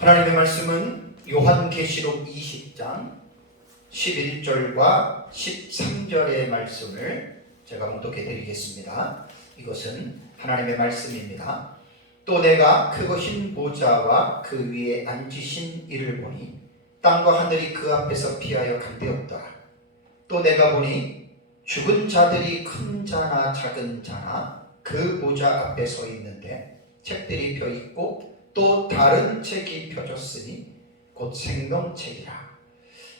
하나님의 말씀은 요한계시록 20장 11절과 13절의 말씀을 제가 봉독해 드리겠습니다. 이것은 하나님의 말씀입니다. 또 내가 크고 흰 보좌와 그 위에 앉으신 이를 보니 땅과 하늘이 그 앞에서 피하여 간되었더라. 또 내가 보니 죽은 자들이 큰 자나 작은 자나 그 보좌 앞에 서 있는데 책들이 펴 있고 또 다른 책이 펴졌으니 곧 생명책이라.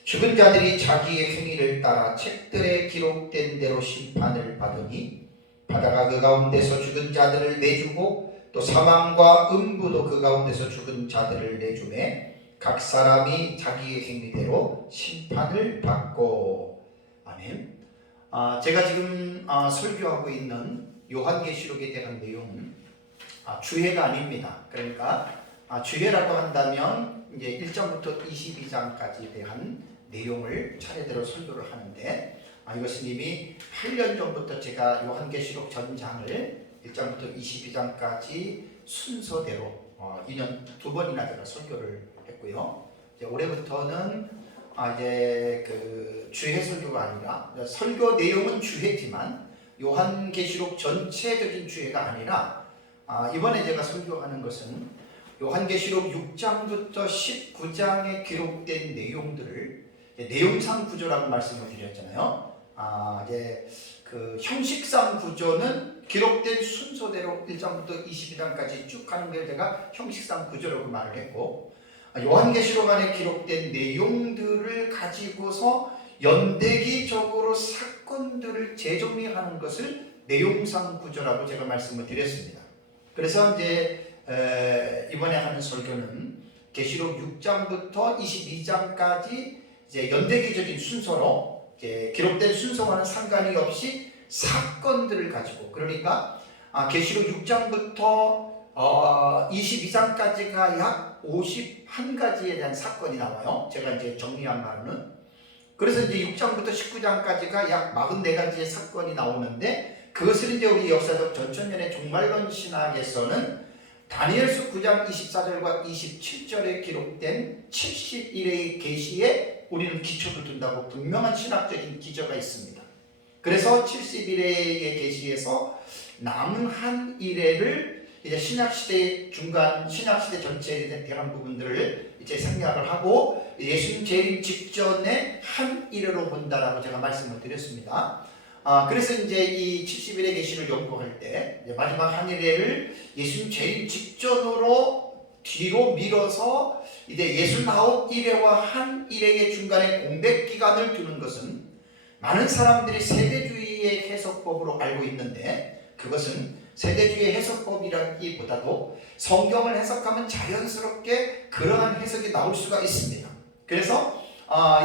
죽은 자들이 자기의 행위를 따라 책들에 기록된 대로 심판을 받으니 바다가 그 가운데서 죽은 자들을 내주고 또 사망과 음부도 그 가운데서 죽은 자들을 내주매 각 사람이 자기의 행위대로 심판을 받고. 아멘. 제가 지금 설교하고 있는 요한계시록에 대한 내용은 주해가 아닙니다. 그러니까 주해라고 한다면 이제 1장부터 22장까지 대한 내용을 차례대로 설교를 하는데, 이것은 이미 8년 전부터 제가 요한계시록 전장을 1장부터 22장까지 순서대로 2년 2번이나 제가 설교를 했고요. 이제 올해부터는 이제 그 주해 설교가 아니라, 설교 내용은 주해지만 요한계시록 전체적인 주해가 아니라 이번에 제가 설교하는 것은 요한계시록 6장부터 19장에 기록된 내용들을 내용상 구조라고 말씀을 드렸잖아요. 이제 그 형식상 구조는 기록된 순서대로 1장부터 22장까지 쭉 가는 걸 제가 형식상 구조라고 말을 했고, 요한계시록 안에 기록된 내용들을 가지고서 연대기적으로 사건들을 재정리하는 것을 내용상 구조라고 제가 말씀을 드렸습니다. 그래서 이제 이번에 하는 설교는 계시록 6장부터 22장까지 이제 연대기적인 순서로 기록된 순서와는 상관이 없이 사건들을 가지고, 그러니까 계시록 6장부터 22장까지가 약 51가지에 대한 사건이 나와요. 제가 이제 정리한 바로는. 그래서 이제 6장부터 19장까지가 약 44가지의 사건이 나오는데, 그것을 이제 우리 역사적 전천년의 종말론 신학에서는 다니엘서 9장 24절과 27절에 기록된 70일의 계시에 우리는 기초를 둔다고 분명한 신학적인 기저가 있습니다. 그래서 70일의 계시에서 남은 한 일회를 이제 신약시대 중간, 신약시대 전체에 대한 부분들을 이제 생략을 하고 예수님 재림 직전에 한 일회로 본다라고 제가 말씀을 드렸습니다. 그래서 이제 이 70일의 계시를 연구할 때 마지막 한 일회를 예수님 재림 직전으로 뒤로 밀어서 이제 69일회와 한 일회의 중간에 공백 기간을 두는 것은 많은 사람들이 세대주의의 해석법으로 알고 있는데, 그것은 세대주의 해석법이라기보다도 성경을 해석하면 자연스럽게 그러한 해석이 나올 수가 있습니다. 그래서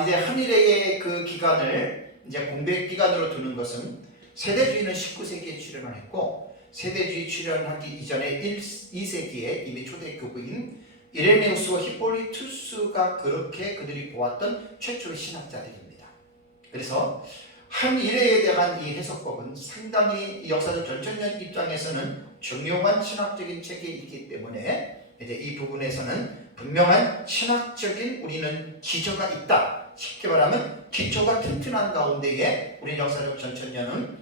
이제 한 일회의 그 기간을 이제 공백 기간으로 두는 것은 세대주의는 19세기에 출현을 했고, 세대주의 출현하기 이전에 2세기에 이미 초대교부인 이레네우스와 히폴리투스가 그렇게 그들이 보았던 최초의 신학자들입니다. 그래서 한 일회에 대한 이 해석법은 상당히 역사적 전천년 입장에서는 중요한 신학적인 책이기 때문에 이제 이 부분에서는 분명한 신학적인 우리는 기저가 있다. 쉽게 말하면 기초가 튼튼한 가운데에 우리 역사적 전천년은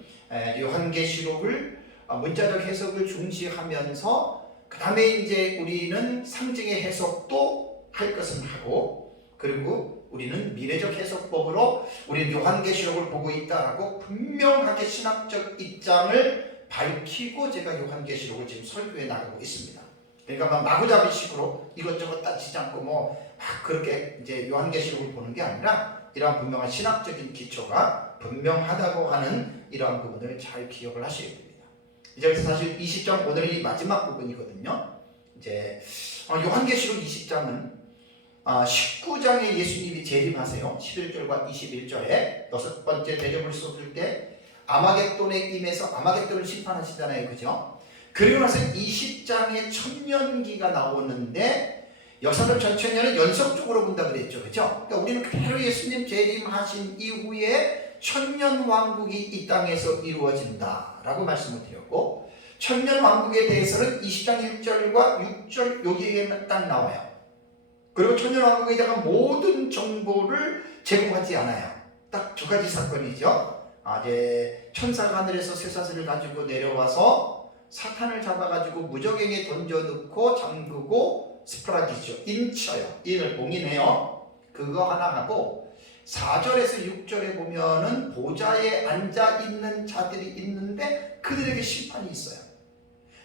요한계시록을 문자적 해석을 중시하면서 그 다음에 이제 우리는 상징의 해석도 할 것은 하고, 그리고 우리는 미래적 해석법으로 우리는 요한계시록을 보고 있다라고 분명하게 신학적 입장을 밝히고 제가 요한계시록을 지금 설교해 나가고 있습니다. 그러니까 마구잡이식으로 이것저것 따지지 않고 막 그렇게 이제 요한계시록을 보는 게 아니라 이러한 분명한 신학적인 기초가 분명하다고 하는 이러한 부분을 잘 기억을 하셔야 됩니다. 이제 그래서 사실 20장 오늘이 마지막 부분이거든요. 이제 요한계시록 20장은 19장에 예수님이 재림하세요. 11절과 21절에 여섯 번째 대접을 쏟을 때 아마겟돈에 임해서 아마겟돈을 심판하시잖아요. 그죠? 그리고 나서 20장에 천년기가 나오는데 역사적 전천년은 연속적으로 본다 그랬죠. 그죠? 그러니까 우리는 그대로 예수님 재림하신 이후에 천년왕국이 이 땅에서 이루어진다라고 말씀을 드렸고, 천년왕국에 대해서는 20장 1절과 6절 여기에 딱 나와요. 그리고 천년왕국에 대한 모든 정보를 제공하지 않아요. 딱 두 가지 사건이죠. 이제 천사가 하늘에서 쇠사슬을 가지고 내려와서 사탄을 잡아가지고 무저갱에 던져놓고 잠그고 스프라기죠. 인쳐요. 인을 봉인해요. 그거 하나 하고 4절에서 6절에 보면은 보좌에 앉아있는 자들이 있는데 그들에게 심판이 있어요.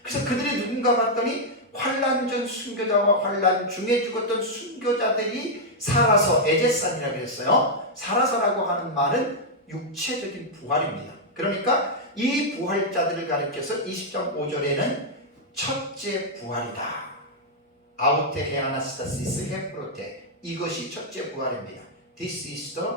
그래서 그들이 누군가 봤더니 환난 전 순교자와 환난 중에 죽었던 순교자들이 살아서 에제산이라고 했어요. 살아서라고 하는 말은 육체적인 부활입니다. 그러니까 이 부활자들을 가리켜서 20장 5절에는 첫째 부활이다. 아우테 헤아나스타시스 헤프로테, 이것이 첫째 부활입니다. This is the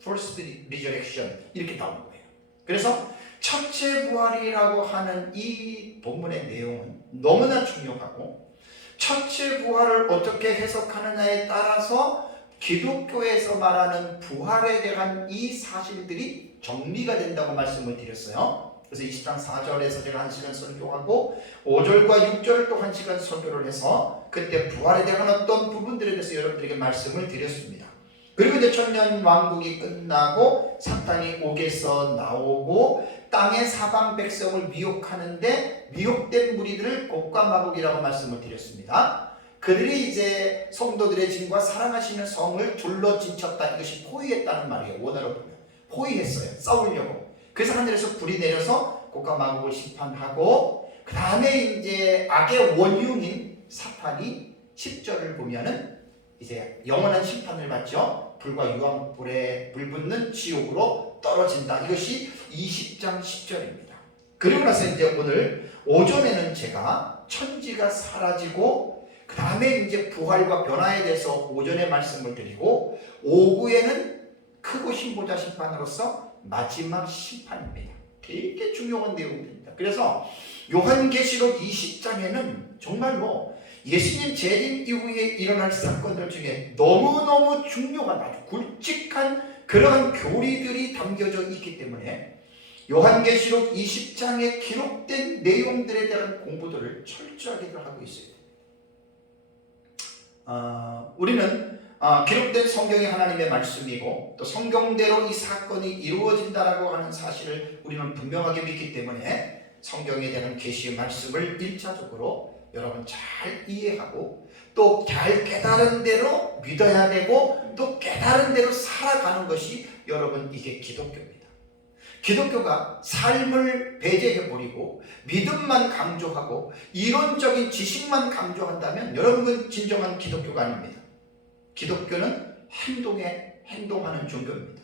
first resurrection, 이렇게 나오는 거예요. 그래서 첫째 부활이라고 하는 이 본문의 내용은 너무나 중요하고, 첫째 부활을 어떻게 해석하느냐에 따라서 기독교에서 말하는 부활에 대한 이 사실들이 정리가 된다고 말씀을 드렸어요. 그래서 20장 4절에서 제가 1시간 설교하고 5절과 6절을 또 1시간 설교를 해서 그때 부활에 대한 어떤 부분들에 대해서 여러분들에게 말씀을 드렸습니다. 그리고 이제 천년왕국이 끝나고 사탄이 옥에서 나오고 땅의 사방 백성을 미혹하는데 미혹된 무리들을 곡과 마곡이라고 말씀을 드렸습니다. 그들이 이제 성도들의 짐과 사랑하시는 성을 둘러 진쳤다. 이것이 포위했다는 말이에요. 원어로 보면 포위했어요. 싸우려고. 그래서 하늘에서 불이 내려서 곡과 마곡을 심판하고, 그 다음에 이제 악의 원흉인 사탄이 10절을 보면은 이제 영원한 심판을 받죠. 불과 유황불에 불붙는 지옥으로 떨어진다. 이것이 20장 10절입니다. 그리고 나서 이제 오늘 오전에는 제가 천지가 사라지고 그 다음에 이제 부활과 변화에 대해서 오전에 말씀을 드리고, 오후에는 크고 힘보자 심판으로서 마지막 심판입니다. 되게 중요한 내용입니다. 그래서 요한계시록 20장에는 정말로 예수님 재림 이후에 일어날 사건들 중에 너무너무 중요한 아주 굵직한 그러한 교리들이 담겨져 있기 때문에 요한계시록 20장에 기록된 내용들에 대한 공부들을 철저하게 하고 있어요. 우리는 기록된 성경이 하나님의 말씀이고 또 성경대로 이 사건이 이루어진다라고 하는 사실을 우리는 분명하게 믿기 때문에 성경에 대한 계시의 말씀을 1차적으로 여러분 잘 이해하고 또 잘 깨달은 대로 믿어야 되고 또 깨달은 대로 살아가는 것이 여러분 이게 기독교입니다. 기독교가 삶을 배제해버리고 믿음만 강조하고 이론적인 지식만 강조한다면 여러분은 진정한 기독교가 아닙니다. 기독교는 행동하는 종교입니다.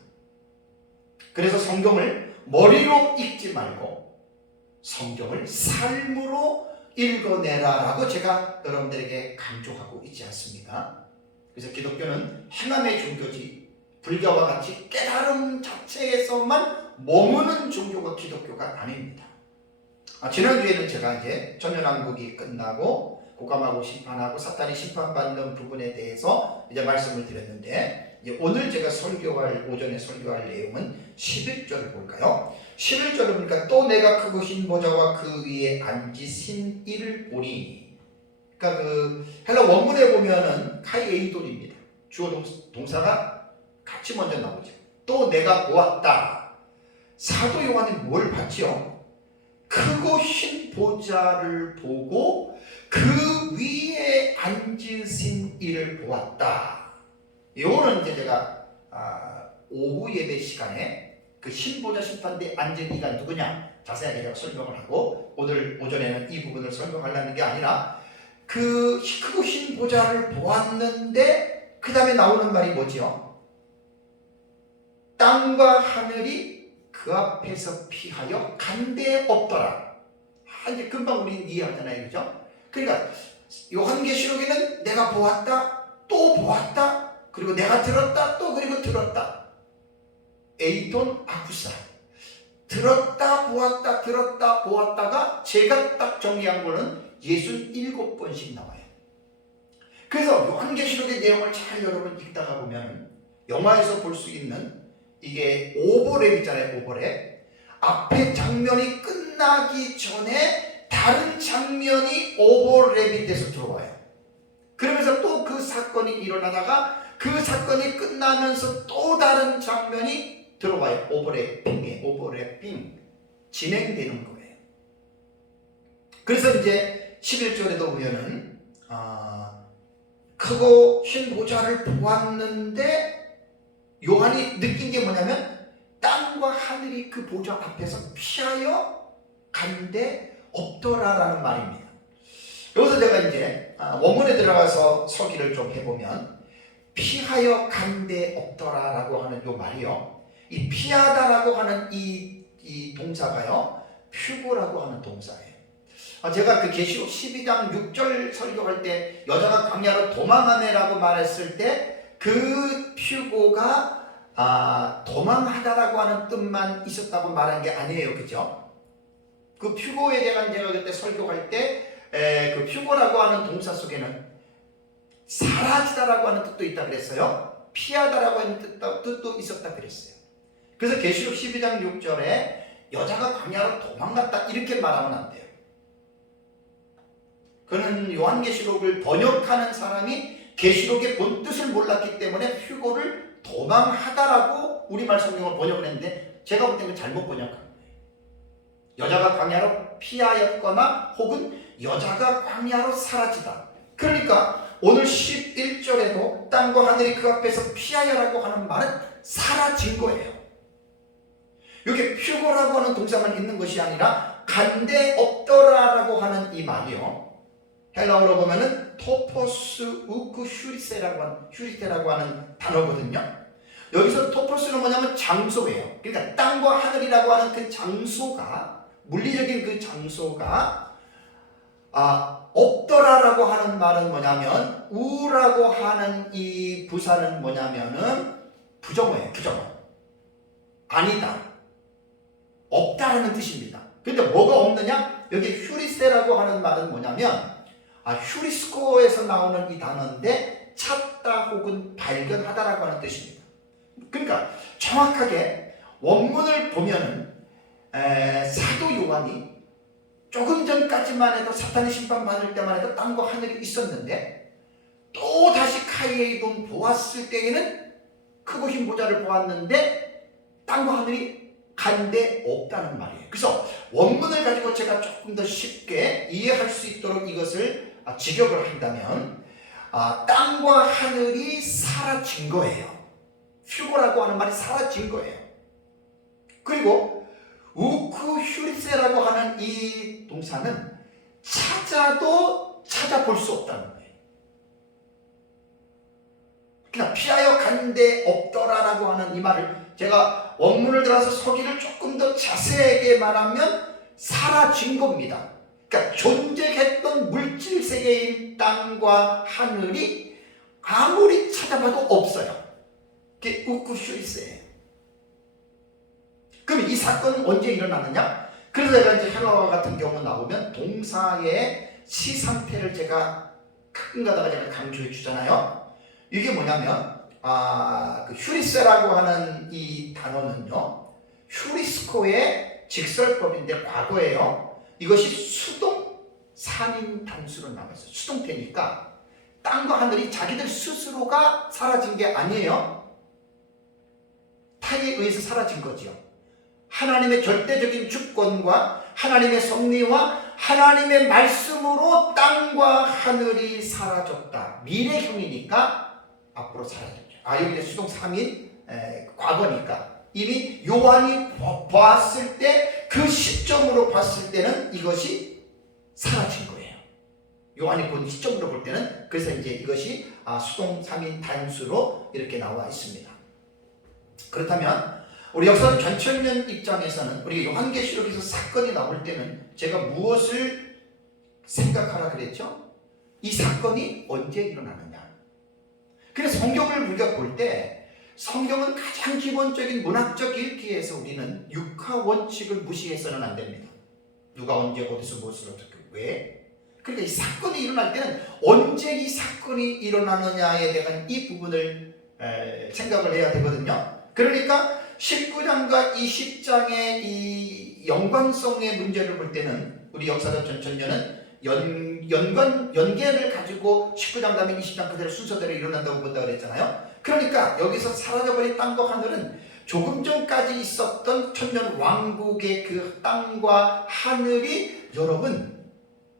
그래서 성경을 머리로 읽지 말고 성경을 삶으로 읽어내라라고 제가 여러분들에게 강조하고 있지 않습니까? 그래서 기독교는 행함의 종교지 불교와 같이 깨달음 자체에서만 머무는 종교가 기독교가 아닙니다. 지난주에는 제가 이제 천년왕국이 끝나고 고감하고 심판하고 사탄이 심판받는 부분에 대해서 이제 말씀을 드렸는데, 이제 오늘 제가 오전에 설교할 내용은 11절을 볼까요? 11절을 보니까 또 내가 크고 흰 보좌와 그 위에 앉으신 이를 보니, 그러니까 그 헬라 원문에 보면은 카이에이돌입니다. 주어 동사가 같이 먼저 나오죠. 또 내가 보았다. 사도 요한이 뭘 봤죠? 크고 흰 보좌를 보고 그 위에 앉으신 이를 보았다. 요거는 이제 제가 오후 예배 시간에 그 흰 보좌 심판대에 앉은 이가 누구냐 자세하게 제가 설명을 하고, 오늘 오전에는 이 부분을 설명하려는 게 아니라 그 크고 흰 보좌를 보았는데 그 다음에 나오는 말이 뭐지요? 땅과 하늘이 그 앞에서 피하여 간데 없더라. 이제 금방 우리는 이해하잖아요, 그죠? 그러니까 요한계시록에는 내가 보았다, 또 보았다, 그리고 내가 들었다, 또 그리고 들었다. 에이톤 아쿠사. 들었다, 보았다, 들었다, 보았다가 제가 딱 정리한 거는 67번씩 나와요. 그래서 요한계시록의 내용을 잘 여러분 읽다가 보면 영화에서 볼 수 있는 이게 오버랩이잖아요. 오버랩. 앞에 장면이 끝나기 전에 다른 장면이 오버랩이 돼서 들어와요. 그러면서 또 그 사건이 일어나다가 그 사건이 끝나면서 또 다른 장면이 들어와요. 오버래핑 진행되는 거예요. 그래서 이제 11절에도 보면은 크고 흰 보좌를 보았는데 요한이 느낀 게 뭐냐면 땅과 하늘이 그 보좌 앞에서 피하여 간데 없더라라는 말입니다. 여기서 제가 이제 원문에 들어가서 서기를 좀 해보면 피하여 간데 없더라라고 하는 요 말이요, 이 피하다라고 하는 이 동사가요 퓨고라고 하는 동사예요. 제가 그 계시록 12장 6절 설교할 때 여자가 광야로 도망하네라고 말했을 때 그 퓨고가 도망하다라고 하는 뜻만 있었다고 말한 게 아니에요. 그죠? 그 퓨고에 대한 제가 그때 설교할 때 그 퓨고라고 하는 동사 속에는 사라지다라고 하는 뜻도 있다 그랬어요. 피하다라고 하는 뜻도 있었다 그랬어요. 그래서 계시록 12장 6절에 여자가 광야로 도망갔다 이렇게 말하면 안 돼요. 그는 요한계시록을 번역하는 사람이 계시록의 본 뜻을 몰랐기 때문에 퓨고를 도망하다라고 우리말 성경을 번역을 했는데 제가 볼 때는 잘못 번역한 거예요. 여자가 광야로 피하였거나 혹은 여자가 광야로 사라지다. 그러니까 오늘 11절에도 땅과 하늘이 그 앞에서 피하여라고 하는 말은 사라진 거예요. 여기 퓨고라고 하는 동사만 있는 것이 아니라 간데 없더라라고 하는 이 말이요, 헬라어로 보면은 토포스 우크 휴리테라고 하는 단어거든요. 여기서 토포스는 뭐냐면 장소예요. 그러니까 땅과 하늘이라고 하는 그 장소가, 물리적인 그 장소가 없더라라고 하는 말은 뭐냐면, 우라고 하는 이 부사는 뭐냐면은 부정어예요. 부정어. 아니다, 없다라는 뜻입니다. 근데 뭐가 없느냐? 여기 휴리세라고 하는 말은 뭐냐면 휴리스코어에서 나오는 이 단어인데 찾다 혹은 발견하다라고 하는 뜻입니다. 그러니까 정확하게 원문을 보면은 사도 요한이 조금 전까지만 해도 사탄의 심판받을 때만 해도 땅과 하늘이 있었는데 또 다시 카이에이돈 보았을 때에는 크고 흰 보좌를 보았는데 땅과 하늘이 간데 없다는 말이에요. 그래서 원문을 가지고 제가 조금 더 쉽게 이해할 수 있도록 이것을 직역을 한다면 땅과 하늘이 사라진 거예요. 퓨고라고 하는 말이 사라진 거예요. 그리고 우크 휴리세라고 하는 이 동사는 찾아도 찾아볼 수 없다는 거예요. 그냥 피하여 간데 없더라라고 하는 이 말을 제가 원문을 들어서 서기를 조금 더 자세하게 말하면 사라진 겁니다. 그러니까 존재했던 물질 세계인 땅과 하늘이 아무리 찾아봐도 없어요. 그게 우쿠슈리스예요. 그럼 이 사건은 언제 일어나느냐? 그래서 제가 이제 헬라어 같은 경우 나오면 동사의 시 상태를 제가 가끔 가다가 제가 강조해 주잖아요. 이게 뭐냐면 그 휴리세라고 하는 이 단어는요, 휴리스코의 직설법인데 과거에요. 이것이 수동 3인 단수로 나와있어요. 수동태니까 땅과 하늘이 자기들 스스로가 사라진 게 아니에요. 타에 의해서 사라진 거죠. 하나님의 절대적인 주권과 하나님의 섭리와 하나님의 말씀으로 땅과 하늘이 사라졌다. 미래형이니까 앞으로 사라졌죠. 여기 수동 3인 과거니까 이미 요한이 봤을 때 그 시점으로 봤을 때는 이것이 사라진 거예요. 요한이 본 시점으로 볼 때는. 그래서 이제 이것이 수동 3인 단수로 이렇게 나와 있습니다. 그렇다면 우리 역사 전천년 입장에서는 우리 요한계시록에서 사건이 나올 때는 제가 무엇을 생각하라 그랬죠? 이 사건이 언제 일어나느냐? 그래서 성경을 우리가 볼 때 성경은 가장 기본적인 문학적 읽기에서 우리는 육하 원칙을 무시해서는 안 됩니다. 누가 언제 어디서 무엇을 어떻게 왜? 그러니까 이 사건이 일어날 때는 언제 이 사건이 일어나느냐에 대한 이 부분을 생각을 해야 되거든요. 그러니까 19장과 20장의 이 영광성의 문제를 볼 때는 우리 역사적 전천년은 연계를 가지고 19장 다음에 20장 그대로 순서대로 일어난다고 본다 그랬잖아요. 그러니까 여기서 사라져버린 땅과 하늘은 조금 전까지 있었던 천년 왕국의 그 땅과 하늘이 여러분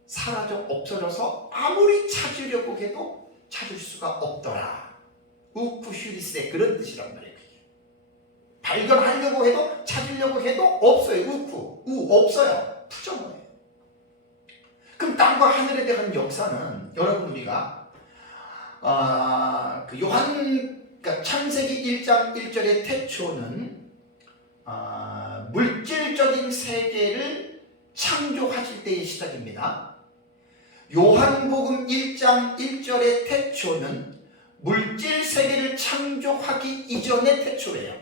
사라져 없어져서 아무리 찾으려고 해도 찾을 수가 없더라. 우쿠슈리스의 그런 뜻이란 말이에요. 발견하려고 해도 찾으려고 해도 없어요. 없어요. 푸정어예요. 그럼 땅과 하늘에 대한 역사는 여러분 우리가 그 그러니까 창세기 1장 1절의 태초는 물질적인 세계를 창조하실 때의 시작입니다. 요한복음 1장 1절의 태초는 물질 세계를 창조하기 이전의 태초예요.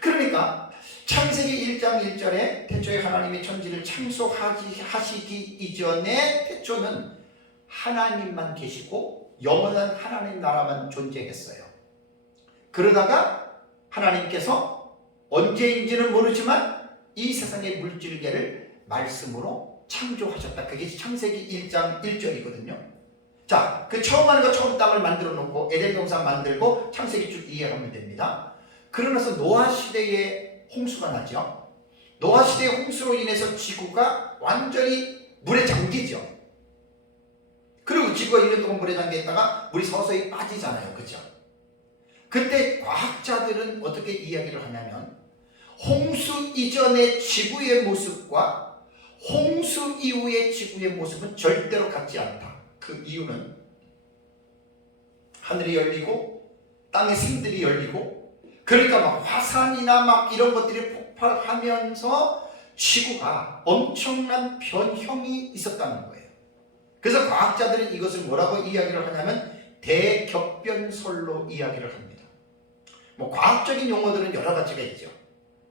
그러니까 창세기 1장 1절에 태초에 하나님이 천지를 창조하시기 이전의 태초는 하나님만 계시고 영원한 하나님 나라만 존재했어요. 그러다가 하나님께서 언제인지는 모르지만 이 세상의 물질계를 말씀으로 창조하셨다. 그게 창세기 1장 1절이거든요. 자, 그 처음 하는 거 처음 땅을 만들어 놓고 에덴 동산 만들고 창세기 쭉 이해하면 됩니다. 그러면서 노아 시대에 홍수가 나죠. 노아 시대의 홍수로 인해서 지구가 완전히 물에 잠기죠. 그리고 지구가 1년 동안 물에 잠겨 있다가 물이 서서히 빠지잖아요. 그죠? 그때 과학자들은 어떻게 이야기를 하냐면 홍수 이전의 지구의 모습과 홍수 이후의 지구의 모습은 절대로 같지 않다. 그 이유는 하늘이 열리고 땅의 샘들이 열리고 그러니까 막 화산이나 막 이런 것들이 폭발하면서 지구가 엄청난 변형이 있었다는 거예요. 그래서 과학자들은 이것을 뭐라고 이야기를 하냐면 대격변설로 이야기를 합니다. 뭐 과학적인 용어들은 여러 가지가 있죠.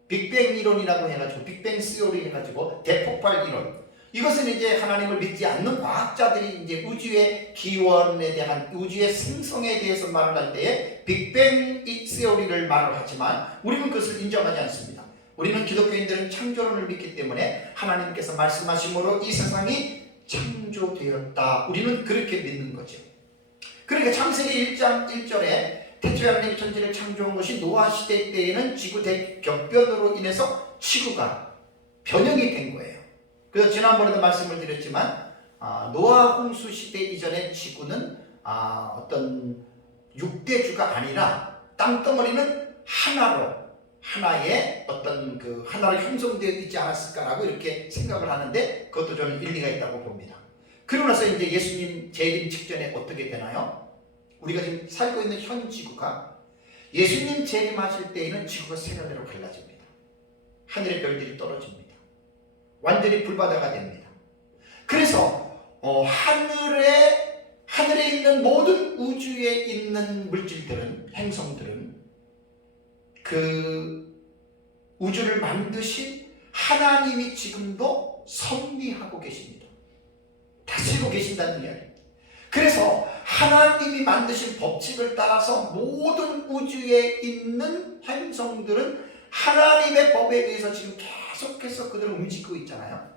빅뱅 이론이라고 해가지고 빅뱅 시오리 해가지고 대폭발 이론. 이것은 이제 하나님을 믿지 않는 과학자들이 이제 우주의 기원에 대한 우주의 생성에 대해서 말을 할 때에 빅뱅 시오리를 말을 하지만 우리는 그것을 인정하지 않습니다. 우리는 기독교인들은 창조론을 믿기 때문에 하나님께서 말씀하심으로 이 세상이 창조되었다. 우리는 그렇게 믿는 거죠. 그러니까 창세기 1장 1절에 태초에 하나님이 천지를 창조한 것이 노아 시대 때에는 지구 대격변으로 인해서 지구가 변형이 된 거예요. 그래서 지난번에도 말씀을 드렸지만 노아 홍수 시대 이전의 지구는 어떤 육대주가 아니라 땅덩어리는 하나의 어떤 그 하나로 형성되어 있지 않았을까라고 이렇게 생각을 하는데 그것도 저는 일리가 있다고 봅니다. 그러고 나서 이제 예수님 재림 직전에 어떻게 되나요? 우리가 지금 살고 있는 현 지구가 예수님 재림하실 때에는 지구가 세 가지로 갈라집니다. 하늘의 별들이 떨어집니다. 완전히 불바다가 됩니다. 그래서 하늘에 있는 모든 우주에 있는 물질들은 행성들은 그 우주를 만드신 하나님이 지금도 섭리하고 계십니다. 다스리고 계신다는 이야기입니다. 그래서 하나님이 만드신 법칙을 따라서 모든 우주에 있는 행성들은 하나님의 법에 의해서 지금 계속해서 그들을 움직이고 있잖아요.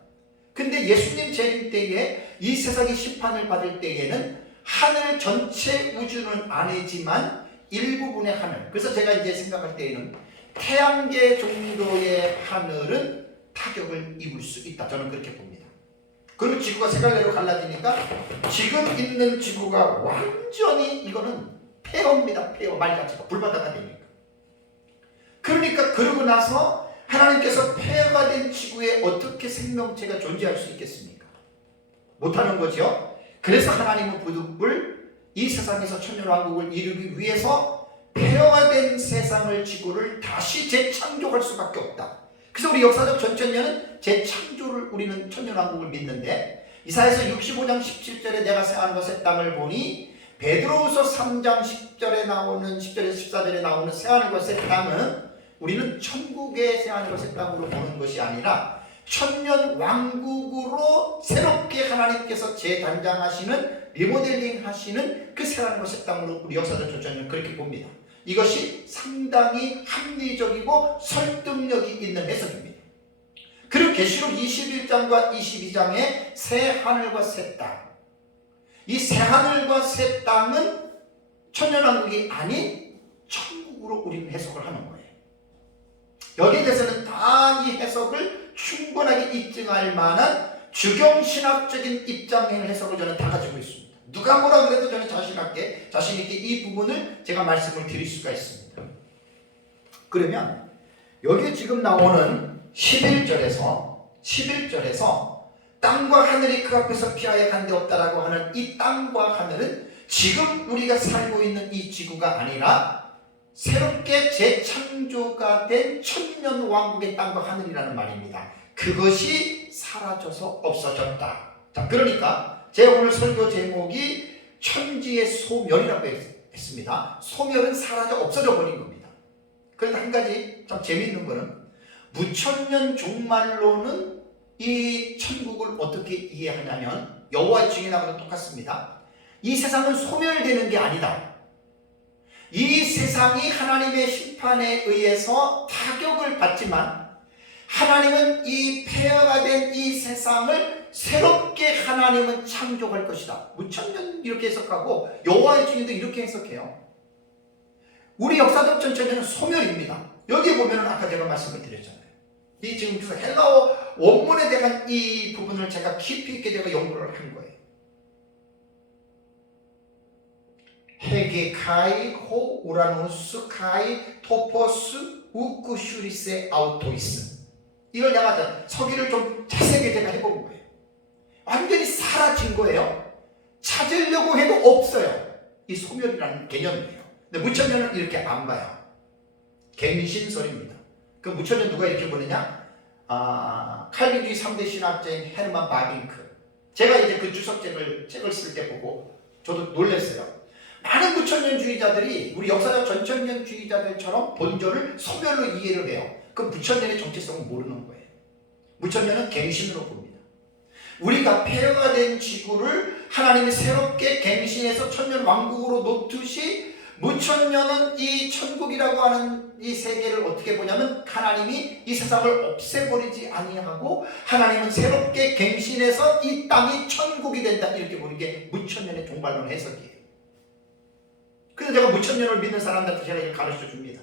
근데 예수님 재림 때에 이 세상이 심판을 받을 때에는 하늘 전체 우주는 아니지만 일부분의 하늘, 그래서 제가 이제 생각할 때에는 태양계 정도의 하늘은 타격을 입을 수 있다. 저는 그렇게 봅니다. 그리고 지구가 세 갈래로 갈라지니까 지금 있는 지구가 완전히 이거는 폐허입니다. 폐허, 말자체가 불바다가 되니까. 그러니까 그러고 나서 하나님께서 폐허가 된 지구에 어떻게 생명체가 존재할 수 있겠습니까? 못하는 거죠. 그래서 하나님은 부득불 이 세상에서 천년왕국을 이루기 위해서 폐허가 된 세상을 지구를 다시 재창조할 수밖에 없다. 그래서 우리 역사적 전천년은 재창조를 우리는 천년왕국을 믿는데 이사야서 65장 17절에 내가 생하는 것의 땅을 보니 베드로후서 3장 10절에 나오는 10절에서 14절에 나오는 생하는 것의 땅은 우리는 천국의 생하는 것의 땅으로 보는 것이 아니라 천년 왕국으로 새롭게 하나님께서 재단장하시는 리모델링 하시는 그 생하는 것의 땅으로 우리 역사적 전천년 그렇게 봅니다. 이것이 상당히 합리적이고 설득력이 있는 해석입니다. 그리고 계시록 21장과 22장의 새 하늘과 새 땅, 이 새 하늘과 새 땅은 천년왕국이 아닌 천국으로 우리는 해석을 하는 거예요. 여기에 대해서는 다 이 해석을 충분하게 입증할 만한 주경신학적인 입장의 해석을 저는 다 가지고 있습니다. 누가 뭐라 그래도 저는 자신 있게 이 부분을 제가 말씀을 드릴 수가 있습니다. 그러면 여기 지금 나오는 11절에서 땅과 하늘이 그 앞에서 피하여 간데 없다라고 하는 이 땅과 하늘은 지금 우리가 살고 있는 이 지구가 아니라 새롭게 재창조가 된 천년왕국의 땅과 하늘이라는 말입니다. 그것이 사라져서 없어졌다. 자, 그러니까 제가 오늘 설교 제목이 천지의 소멸이라고 했습니다. 소멸은 사라져 없어져 버린 겁니다. 그런데 한 가지 참 재미있는 거는 무천년 종말로는 이 천국을 어떻게 이해하냐면 여호와의 증인하고도 똑같습니다. 이 세상은 소멸되는 게 아니다. 이 세상이 하나님의 심판에 의해서 타격을 받지만 하나님은 이 폐허가 된 이 세상을 새롭게 하나님은 창조할 것이다. 무천년 이렇게 해석하고 여호와의 증인도 이렇게 해석해요. 우리 역사적 전체는 소멸입니다. 여기 보면 아까 제가 말씀을 드렸잖아요. 이 지금 헬라어 원문에 대한 이 부분을 제가 깊이 있게 제가 연구를 한 거예요. 헤게카이 호 우라누스 카이 토포스 우쿠슈리세 아우토이스. 이걸 내가 서기를 좀 자세하게 제가 해본 거예요. 완전히 사라진 거예요. 찾으려고 해도 없어요. 이 소멸이라는 개념이에요. 근데 무천년은 이렇게 안 봐요. 갱신설입니다. 그 무천년 누가 이렇게 보느냐? 칼빈주의 3대 신학자인 헤르만 바빙크. 제가 이제 그 주석책을 쓸 때 보고 저도 놀랐어요. 많은 무천년주의자들이 우리 역사적 전천년주의자들처럼 본조를 소멸로 이해를 해요. 그 무천년의 정체성을 모르는 거예요. 무천년은 갱신으로 봅니다. 우리가 폐허가 된 지구를 하나님이 새롭게 갱신해서 천년왕국으로 놓듯이 무천년은 이 천국이라고 하는 이 세계를 어떻게 보냐면 하나님이 이 세상을 없애버리지 아니하고 하나님은 새롭게 갱신해서 이 땅이 천국이 된다 이렇게 보는 게 무천년의 종말론 해석이에요. 그래서 제가 무천년을 믿는 사람들한테 제가 이걸 가르쳐 줍니다.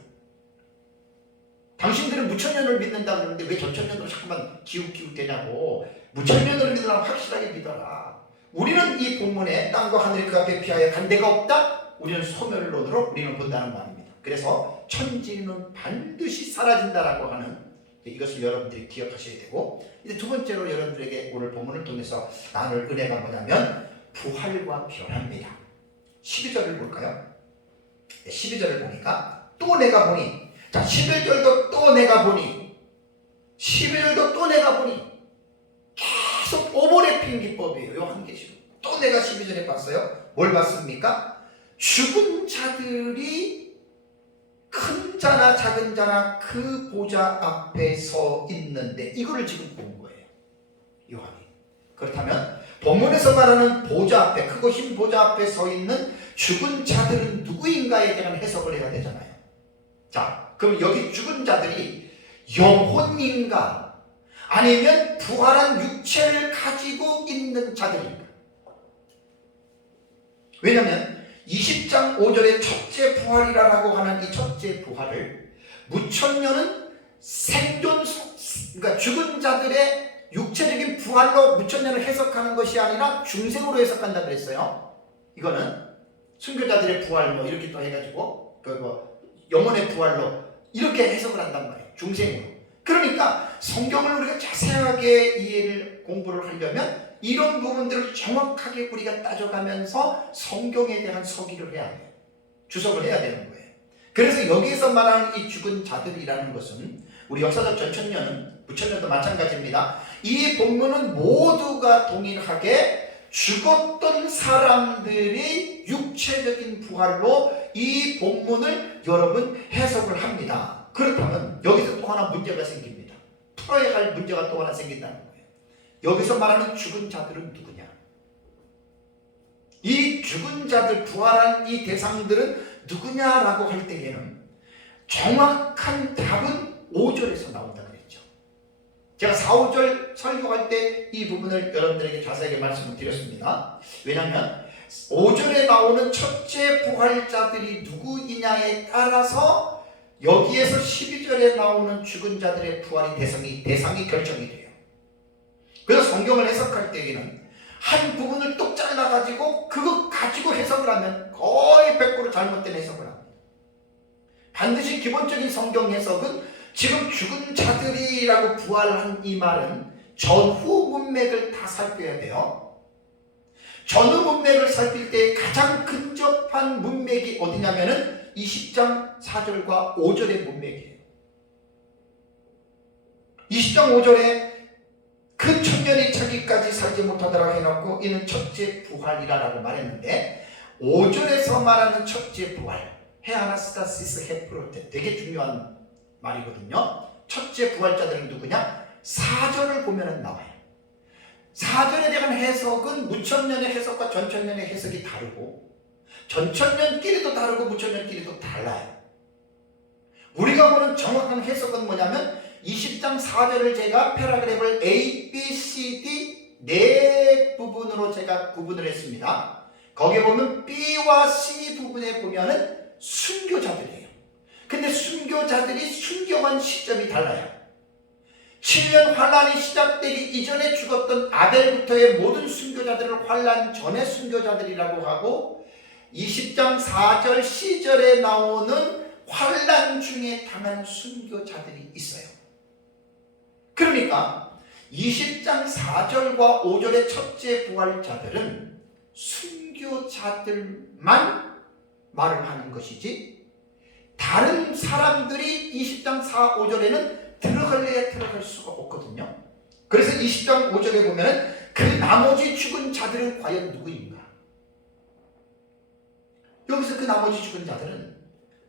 당신들은 무천년을 믿는다 그러는데 왜 전천년으로 자꾸만 기웃기웃대냐고. 무천년을 믿으라면 확실하게 믿어라. 우리는 이 본문에 땅과 하늘이 그 앞에 피하여 간 데가 없다. 우리는 소멸론으로 우리는 본다는 말입니다. 그래서 천지는 반드시 사라진다라고 하는 이것을 여러분들이 기억하셔야 되고, 이제 두 번째로 여러분들에게 오늘 본문을 통해서 나눌 은혜가 뭐냐면 부활과 변화입니다. 12절을 볼까요? 12절을 보니까 또 내가 보니, 자 11절도 또 내가 보니, 12절도 또 내가 보니, 계속 오버래핑 기법이에요. 요 한 개씩. 또 내가 12절에 봤어요. 뭘 봤습니까? 죽은 자들이 큰 자나 작은 자나 그 보좌 앞에 서 있는데 이거를 지금 본 거예요. 요한이. 그렇다면 본문에서 말하는 보좌 앞에, 크고 흰 보좌 앞에 서 있는 죽은 자들은 누구인가에 대한 해석을 해야 되잖아요. 자, 그럼 여기 죽은 자들이 영혼인가 아니면 부활한 육체를 가지고 있는 자들인가? 왜냐하면 20장 5절의 첫째 부활이라고 하는 이 첫째 부활을 무천년은 생존, 그러니까 죽은 자들의 육체적인 부활로 무천년을 해석하는 것이 아니라 중생으로 해석한다 그랬어요. 이거는 순교자들의 부활 뭐 이렇게 또 해가지고 영혼의 부활로 이렇게 해석을 한단 말이에요. 중생으로. 그러니까 성경을 우리가 자세하게 이해를 공부를 하려면 이런 부분들을 정확하게 우리가 따져가면서 성경에 대한 서기를 해야 돼요. 주석을 해야 되는 거예요. 그래서 여기에서 말하는 이 죽은 자들이라는 것은 우리 역사적 전천년은 무천년도 마찬가지입니다. 이 본문은 모두가 동일하게 죽었던 사람들이 육체적인 부활로 이 본문을 여러분 해석을 합니다. 그렇다면 여기서 또 하나 문제가 생깁니다. 풀어야 할 문제가 또 하나 생긴다는 거예요. 여기서 말하는 죽은 자들은 누구냐? 이 죽은 자들, 부활한 이 대상들은 누구냐라고 할 때에는 정확한 답은 5절에서 나온다 그랬죠. 제가 4, 5절 설교할 때 이 부분을 여러분들에게 자세하게 말씀을 드렸습니다. 왜냐하면 5절에 나오는 첫째 부활자들이 누구이냐에 따라서 여기에서 12절에 나오는 죽은 자들의 부활의 대상이 결정이 돼요. 그래서 성경을 해석할 때에는 한 부분을 똑 잘라가지고 그거 가지고 해석을 하면 거의 100% 잘못된 해석을 합니다. 반드시 기본적인 성경 해석은 지금 죽은 자들이라고 부활한 이 말은 전후 문맥을 다 살펴야 돼요. 전후 문맥을 살필 때 가장 근접한 문맥이 어디냐면은 20장 4절과 5절의 문맥이에요. 20장 5절에 그 천년이 차기까지 살지 못하더라 해놓고 이는 첫째 부활이라고 말했는데 5절에서 말하는 첫째 부활 헤아나스타시스 헤프로테 되게 중요한 말이거든요. 첫째 부활자들은 누구냐? 4절을 보면은 나와요. 4절에 대한 해석은 무천년의 해석과 전천년의 해석이 다르고 전천년끼리도 다르고 무천년끼리도 달라요. 우리가 보는 정확한 해석은 뭐냐면 20장 4절을 제가 패러그래프를 A, B, C, D 네 부분으로 제가 구분을 했습니다. 거기에 보면 B와 C 부분에 보면은 순교자들이에요. 근데 순교자들이 순교한 시점이 달라요. 7년 환란이 시작되기 이전에 죽었던 아벨부터의 모든 순교자들을 환란 전의 순교자들이라고 하고 20장 4절 C절에 나오는 환란 중에 당한 순교자들이 있어요. 그러니까 20장 4절과 5절의 첫째 부활자들은 순교자들만 말을 하는 것이지 다른 사람들이 20장 4, 5절에는 들어갈래야 들어갈 수가 없거든요. 그래서 20장 5절에 보면 그 나머지 죽은 자들은 과연 누구인가? 여기서 그 나머지 죽은 자들은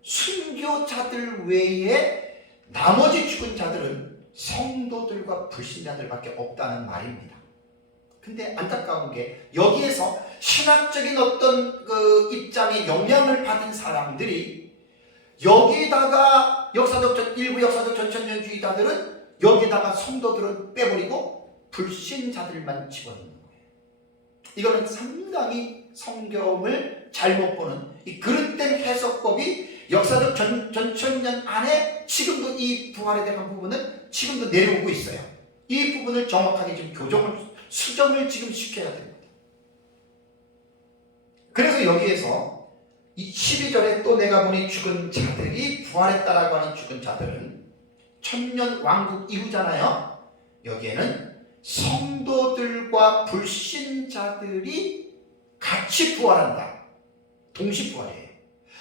순교자들 외에 나머지 죽은 자들은 성도들과 불신자들밖에 없다는 말입니다. 근데 안타까운 게 여기에서 신학적인 어떤 그 입장에 영향을 받은 사람들이 여기다가 일부 역사적 전천년주의자들은 여기다가 성도들은 빼버리고 불신자들만 집어넣는 거예요. 이거는 상당히 성경을 잘못 보는 이 그릇된 해석법이 역사적 전천년 안에 지금도 이 부활에 대한 부분은 지금도 내려오고 있어요. 이 부분을 정확하게 지금 수정을 지금 시켜야 됩니다. 그래서 여기에서 이 12절에 또 내가 보니 죽은 자들이 부활했다라고 하는 죽은 자들은 천년 왕국 이후잖아요. 여기에는 성도들과 불신자들이 같이 부활한다. 동시 부활이에요.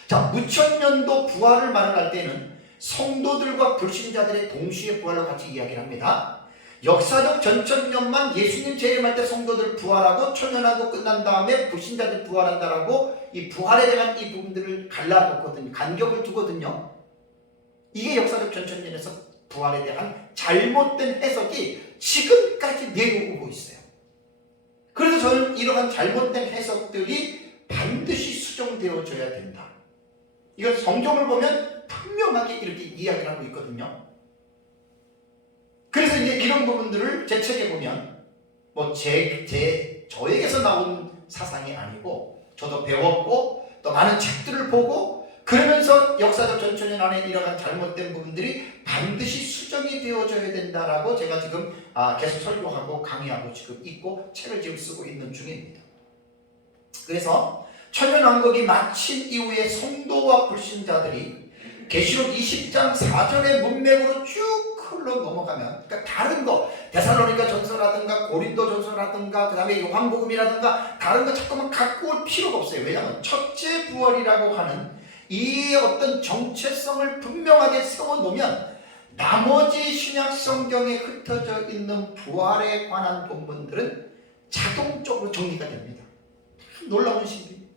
자, 무천년도 부활을 말을 할 때는 성도들과 불신자들의 동시에 부활로 같이 이야기를 합니다. 역사적 전천년만 예수님 재림할 때 성도들 부활하고 천년하고 끝난 다음에 불신자들 부활한다라고 이 부활에 대한 이 부분들을 갈라놓거든요. 간격을 두거든요. 이게 역사적 전천년에서 부활에 대한 잘못된 해석이 지금까지 내려오고 있어요. 그래서 저는 이러한 잘못된 해석들이 반드시 수정되어져야 된다. 이건 성경을 보면 분명하게 이렇게 이야기를 하고 있거든요. 그래서 이제 이런 부분들을 제 책에 보면 뭐 저에게서 나온 사상이 아니고 저도 배웠고 또 많은 책들을 보고 그러면서 역사적 전천년 안에 이러한 잘못된 부분들이 반드시 수정이 되어져야 된다라고 제가 지금 계속 설교하고 강의하고 지금 있고 책을 지금 쓰고 있는 중입니다. 그래서 천년왕국이 마친 이후에 성도와 불신자들이 계시록 20장 4절의 문맥으로 쭉 흘러 넘어가면 그러니까 다른 거 데살로니가 전서라든가 고린도 전서라든가 그 다음에 요한복음이라든가 다른 거 자꾸만 갖고 올 필요가 없어요. 왜냐하면 첫째 부활이라고 하는 이 어떤 정체성을 분명하게 세워놓으면 나머지 신약 성경에 흩어져 있는 부활에 관한 본문들은 자동적으로 정리가 됩니다. 놀라운 신비입니다.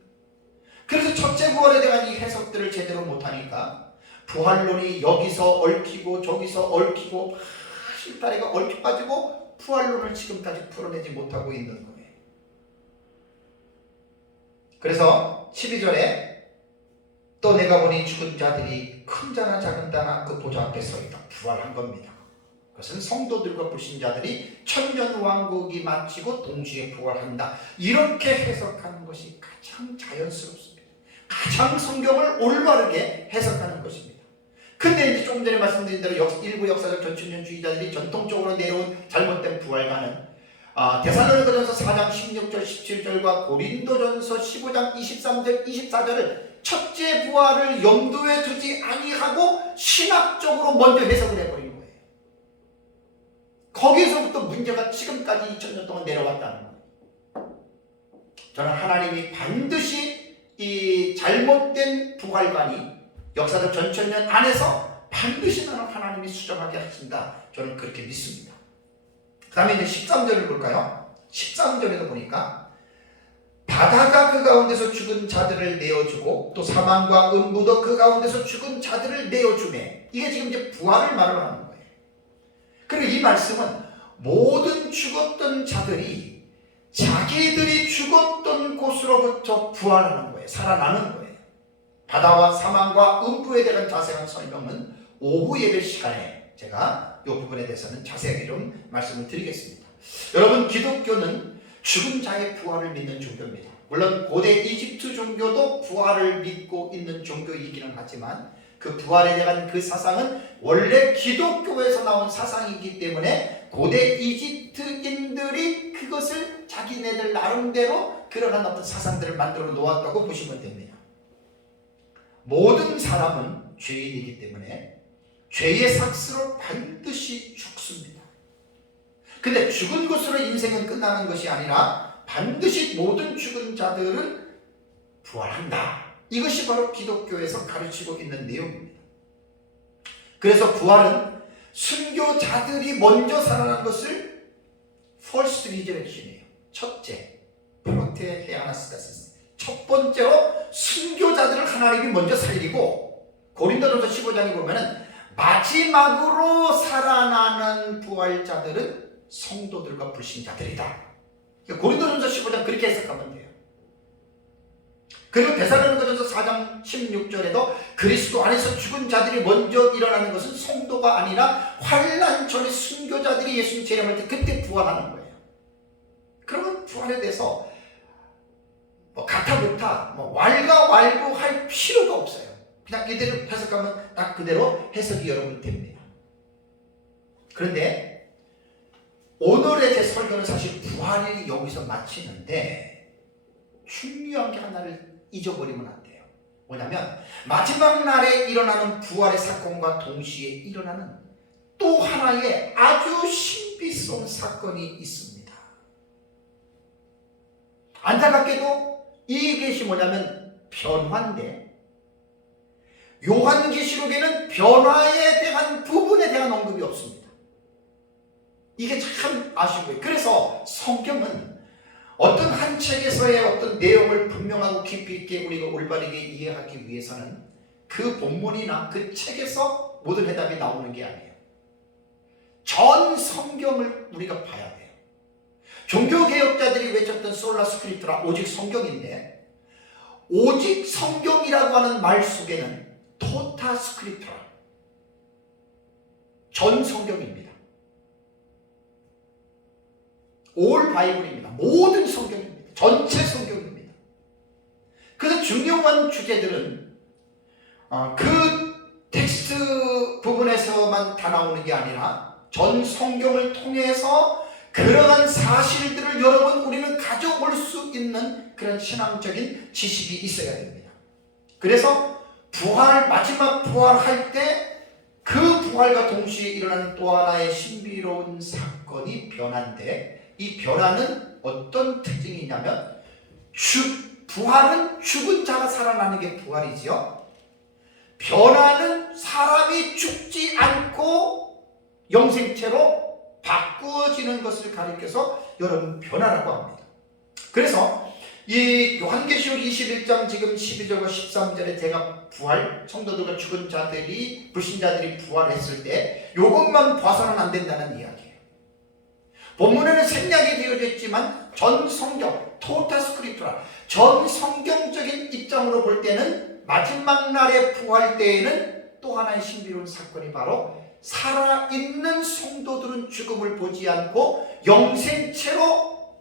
그래서 첫째 부활에 대한 이 해석들을 제대로 못하니까 부활론이 여기서 얽히고 저기서 얽히고 실타래가 얽혀가지고 부활론을 지금까지 풀어내지 못하고 있는 거예요. 그래서 12절에 또 내가 보니 죽은 자들이 큰 자나 작은 자나 그 보좌 앞에 서 있다. 부활한 겁니다. 그것은 성도들과 불신자들이 천년왕국이 마치고 동시에 부활한다. 이렇게 해석하는 것이 가장 자연스럽습니다. 가장 성경을 올바르게 해석하는 것입니다. 근데 이제 조금 전에 말씀드린 대로 일부 역사적 전천년주의자들이 전통적으로 내려온 잘못된 부활과는 데살로니가전서 4장 16절 17절과 고린도전서 15장 23절 24절을 첫째 부활을 염두에 두지 아니하고 신학적으로 먼저 해석을 해버린 거예요. 거기에서부터 문제가 지금까지 2000년 동안 내려왔다는 거예요. 저는 하나님이 반드시 이 잘못된 부활관이 역사적 전천년 안에서 반드시 나는 하나님이 수정하게 하신다. 저는 그렇게 믿습니다. 그 다음에 이제 13절을 볼까요? 13절에도 보니까 바다가 그 가운데서 죽은 자들을 내어주고 또 사망과 음부도 그 가운데서 죽은 자들을 내어주매, 이게 지금 이제 부활을 말을 하는 거예요. 그리고 이 말씀은 모든 죽었던 자들이 자기들이 죽었던 곳으로부터 부활하는 거예요. 살아나는 거예요. 바다와 사망과 음부에 대한 자세한 설명은 오후 예배 시간에 제가 이 부분에 대해서는 자세하게 좀 말씀을 드리겠습니다. 여러분, 기독교는 죽은 자의 부활을 믿는 종교입니다. 물론 고대 이집트 종교도 부활을 믿고 있는 종교이기는 하지만 그 부활에 대한 그 사상은 원래 기독교에서 나온 사상이기 때문에 고대 이집트인들이 그것을 자기네들 나름대로 그러한 어떤 사상들을 만들어 놓았다고 보시면 됩니다. 모든 사람은 죄인이기 때문에 죄의 삭스로 반드시 죽습니다. 근데 죽은 것으로 인생은 끝나는 것이 아니라 반드시 모든 죽은 자들은 부활한다. 이것이 바로 기독교에서 가르치고 있는 내용입니다. 그래서 부활은 순교자들이 먼저 살아난 것을 first resurrection이에요. 첫째, 프로테헤아나스가스. 첫 번째로 순교자들을 하나님이 먼저 살리고, 고린도전서 15장에 보면은 마지막으로 살아나는 부활자들은 성도들과 불신자들이다. 고린도전서 15장 그렇게 해석하면 돼요. 그리고 데살로니가전서 4장 16절에도 그리스도 안에서 죽은 자들이 먼저 일어나는 것은 성도가 아니라 환난 전에 순교자들이 예수님 재림할 때 그때 부활하는 거예요. 그러면 부활에 대해서 가타부타 왈가왈부할 필요가 없어요. 그냥 그대로 해석하면 딱 그대로 해석이 여러분 됩니다. 그런데 오늘의 제 설교는 사실 부활이 여기서 마치는데 중요한 게 하나를 잊어버리면 안 돼요. 뭐냐면 마지막 날에 일어나는 부활의 사건과 동시에 일어나는 또 하나의 아주 신비스러운 사건이 있습니다. 안타깝게도 이것이 뭐냐면 변화인데, 요한계시록에는 변화에 대한 부분에 대한 언급이 없습니다. 이게 참 아쉬운 거예요. 그래서 성경은 어떤 한 책에서의 어떤 내용을 분명하고 깊이 있게 우리가 올바르게 이해하기 위해서는 그 본문이나 그 책에서 모든 해답이 나오는 게 아니에요. 전 성경을 우리가 봐야 돼요. 종교개혁자들이 외쳤던 솔라 스크립트라, 오직 성경인데, 오직 성경이라고 하는 말 속에는 토타 스크립트라, 전 성경입니다. 올 바이블입니다. 모든 성경입니다. 전체 성경입니다. 그래서 중요한 주제들은 그 텍스트 부분에서만 다 나오는 게 아니라 전 성경을 통해서 그러한 사실들을 여러분 우리는 가져올 수 있는 그런 신앙적인 지식이 있어야 됩니다. 그래서 마지막 부활할 때 그 부활과 동시에 일어나는 또 하나의 신비로운 사건이 변화인데, 이 변화는 어떤 특징이 있냐면 부활은 죽은 자가 살아나는 게 부활이지요. 변화는 사람이 죽지 않고 영생체로 바꾸어지는 것을 가리켜서 여러분 변화라고 합니다. 그래서 이 요한계시록 21장 지금 12절과 13절에 제가 부활, 성도들과 죽은 자들이, 불신자들이 부활했을 때 이것만 봐서는 안 된다는 이야기예요. 본문에는 생략이 되어져 있지만 전 성경, 토타 스크립트라, 전 성경적인 입장으로 볼 때는 마지막 날의 부활 때에는 또 하나의 신비로운 사건이 바로 살아있는 성도들은 죽음을 보지 않고 영생체로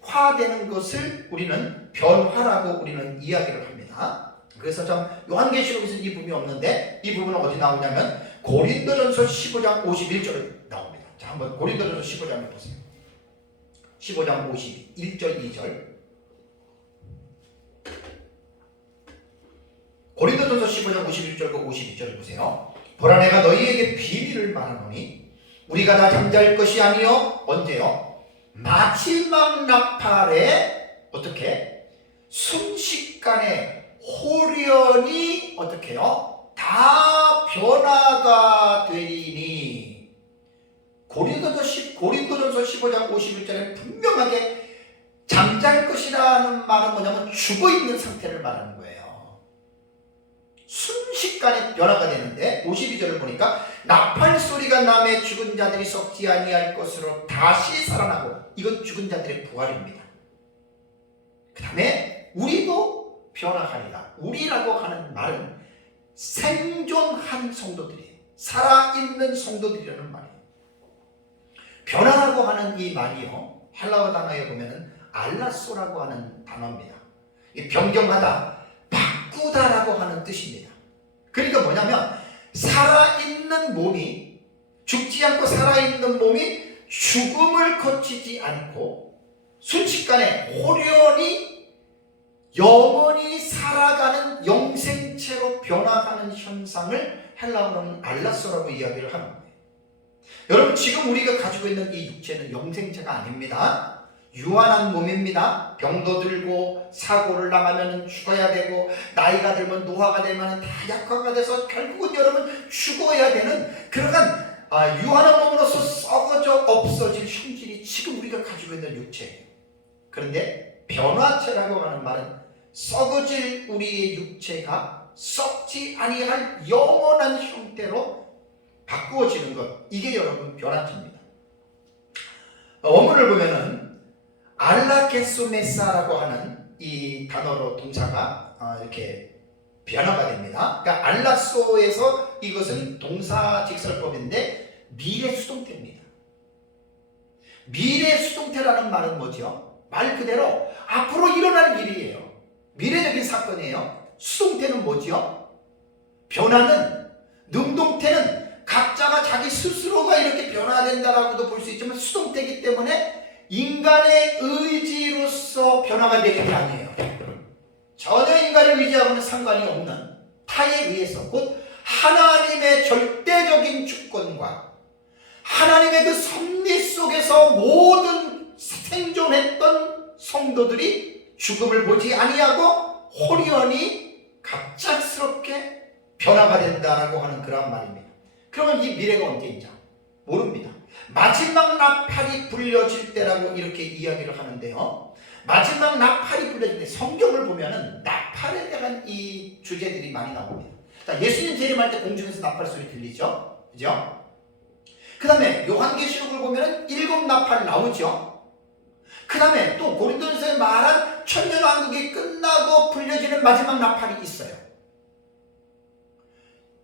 화되는 것을 우리는 변화라고 우리는 이야기를 합니다. 그래서 좀 요한계시록에서는 이 부분이 없는데 이 부분은 어디 나오냐면 고린도전서 15장 51절에 나옵니다. 자, 한번 고린도전서 15장을 보세요. 15장 51절 2절. 고린도전서 15장 51절과 52절을 보세요. 보라 내가 너희에게 비밀을 말하노니 우리가 다 잠잘 것이 아니요 언제요? 마지막 나팔에 어떻게? 순식간에 호련히 어떻게요? 다 변화가 되리니. 고린도전서 15장 51절에 분명하게 잠잘 것이라는 말은 뭐냐면 죽어있는 상태를 말하는 거예요. 순식간에 변화가 되는데 52절을 보니까 나팔 소리가 나매 죽은 자들이 썩지 아니할 것으로 다시 살아나고, 이건 죽은 자들의 부활입니다. 그 다음에 우리도 변화하리라. 우리라고 하는 말은 생존한 성도들이에요. 살아있는 성도들이라는 말이에요. 변화라고 하는 이 말이요, 헬라어 단어에 보면은 알라소라고 하는 단어입니다. 변경하다, 바꾸다라고 하는 뜻입니다. 그러니까 뭐냐면 살아있는 몸이, 죽지 않고 살아있는 몸이 죽음을 거치지 않고 순식간에 호련히 영원히 살아가는 영생체로 변화하는 현상을 헬라어로는 알라소라고 이야기를 하는 거예요. 여러분, 지금 우리가 가지고 있는 이 육체는 영생체가 아닙니다. 유한한 몸입니다. 병도 들고 사고를 당하면 죽어야 되고, 나이가 들면 노화가 되면 다 약화가 돼서 결국은 여러분 죽어야 되는 그러한 유한한 몸으로서 썩어져 없어질 형질이 지금 우리가 가지고 있는 육체예요. 그런데 변화체라고 하는 말은 썩어질 우리의 육체가 썩지 아니할 영원한 형태로 바꾸어지는 것, 이게 여러분 변화체입니다. 원문을 보면은 알라게소메사라고 하는 이 단어로 동사가 이렇게 변화가 됩니다. 그러니까 알라소에서 이것은 동사 직설법인데 미래 수동태입니다. 미래 수동태라는 말은 뭐죠? 말 그대로 앞으로 일어날 일이에요. 미래적인 사건이에요. 수동태는 뭐죠? 변화는, 능동태는 각자가 자기 스스로가 이렇게 변화된다라고도 볼 수 있지만 수동태이기 때문에 인간의 의지로서 변화가 되는 게 아니에요. 전혀 인간의 의지하고는 상관이 없는 타에 의해서, 곧 하나님의 절대적인 주권과 하나님의 그 섭리 속에서 모든 생존했던 성도들이 죽음을 보지 아니하고 호련히 갑작스럽게 변화가 된다라고 하는 그런 말입니다. 그러면 이 미래가 언제인지 모릅니다. 마지막 나팔이 불려질 때라고 이렇게 이야기를 하는데요, 마지막 나팔이 불려질 때 성경을 보면은 나팔에 대한 이 주제들이 많이 나옵니다. 자, 예수님 재림할 때 공중에서 나팔 소리 들리죠? 그죠? 그 다음에 요한계시록을 보면은 7 나팔 나오죠? 그 다음에 또 고린도전서에 말한 천년왕국이 끝나고 불려지는 마지막 나팔이 있어요.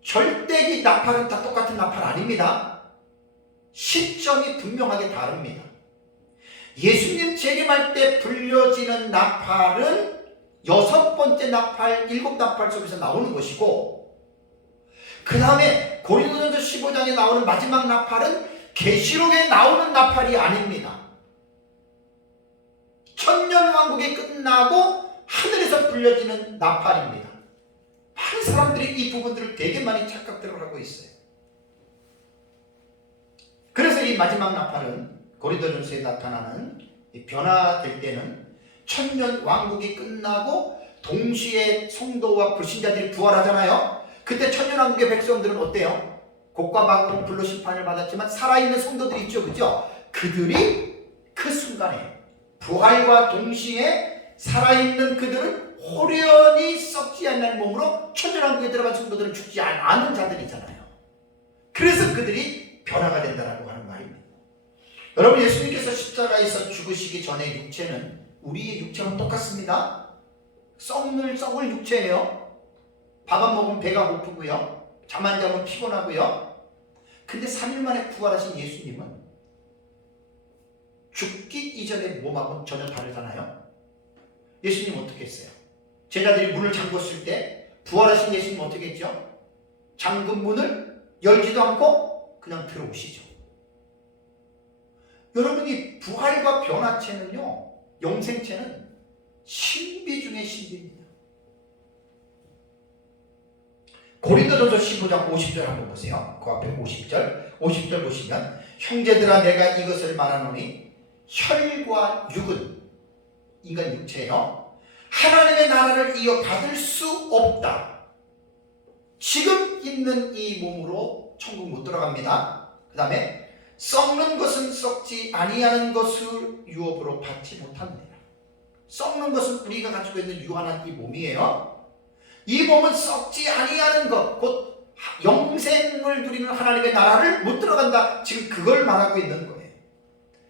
절대 이 나팔은 다 똑같은 나팔 아닙니다. 시점이 분명하게 다릅니다. 예수님 재림할 때 불려지는 나팔은 6번째 나팔, 7 나팔 속에서 나오는 것이고, 그 다음에 고린도전서 15장에 나오는 마지막 나팔은 계시록에 나오는 나팔이 아닙니다. 천년왕국이 끝나고 하늘에서 불려지는 나팔입니다. 많은 사람들이 이 부분들을 되게 많이 착각들을 하고 있어요. 그래서 이 마지막 나팔은 고린도전서에 나타나는 변화될 때는 천년 왕국이 끝나고 동시에 성도와 불신자들이 부활하잖아요. 그때 천년 왕국의 백성들은 어때요? 곡과 마구로 불로 심판을 받았지만 살아있는 성도들이 있죠, 그죠? 그들이 그 순간에 부활과 동시에 살아있는 그들은 호련히 썩지 않는 몸으로 천년 왕국에 들어간 성도들은 죽지 않은 자들이잖아요. 그래서 그들이 변화가 된다라고 하는 말입니다. 여러분, 예수님께서 십자가에서 죽으시기 전에 육체는, 우리의 육체는 똑같습니다. 썩을 육체예요. 밥 안 먹으면 배가 고프고요, 잠 안 자면 피곤하고요. 근데 3일 만에 부활하신 예수님은 죽기 이전의 몸하고는 전혀 다르잖아요. 예수님 어떻게 했어요? 제자들이 문을 잠궜을 때 부활하신 예수님 어떻게 했죠? 잠근 문을 열지도 않고 그냥 들어오시죠. 여러분이 부활과 변화체는요, 영생체는 신비 중의 신비입니다. 고린도전서 15장 50절 한번 보세요. 그 앞에 50절 보시면 형제들아 내가 이것을 말하노니 혈과 육은 인간 육체예요. 하나님의 나라를 이어받을 수 없다. 지금 있는 이 몸으로 천국 못 들어갑니다. 그 다음에 썩는 것은 썩지 아니하는 것을 유업으로 받지 못합니다. 썩는 것은 우리가 가지고 있는 유한한 이 몸이에요. 이 몸은 썩지 아니하는 것, 곧 영생을 누리는 하나님의 나라를 못 들어간다. 지금 그걸 말하고 있는 거예요.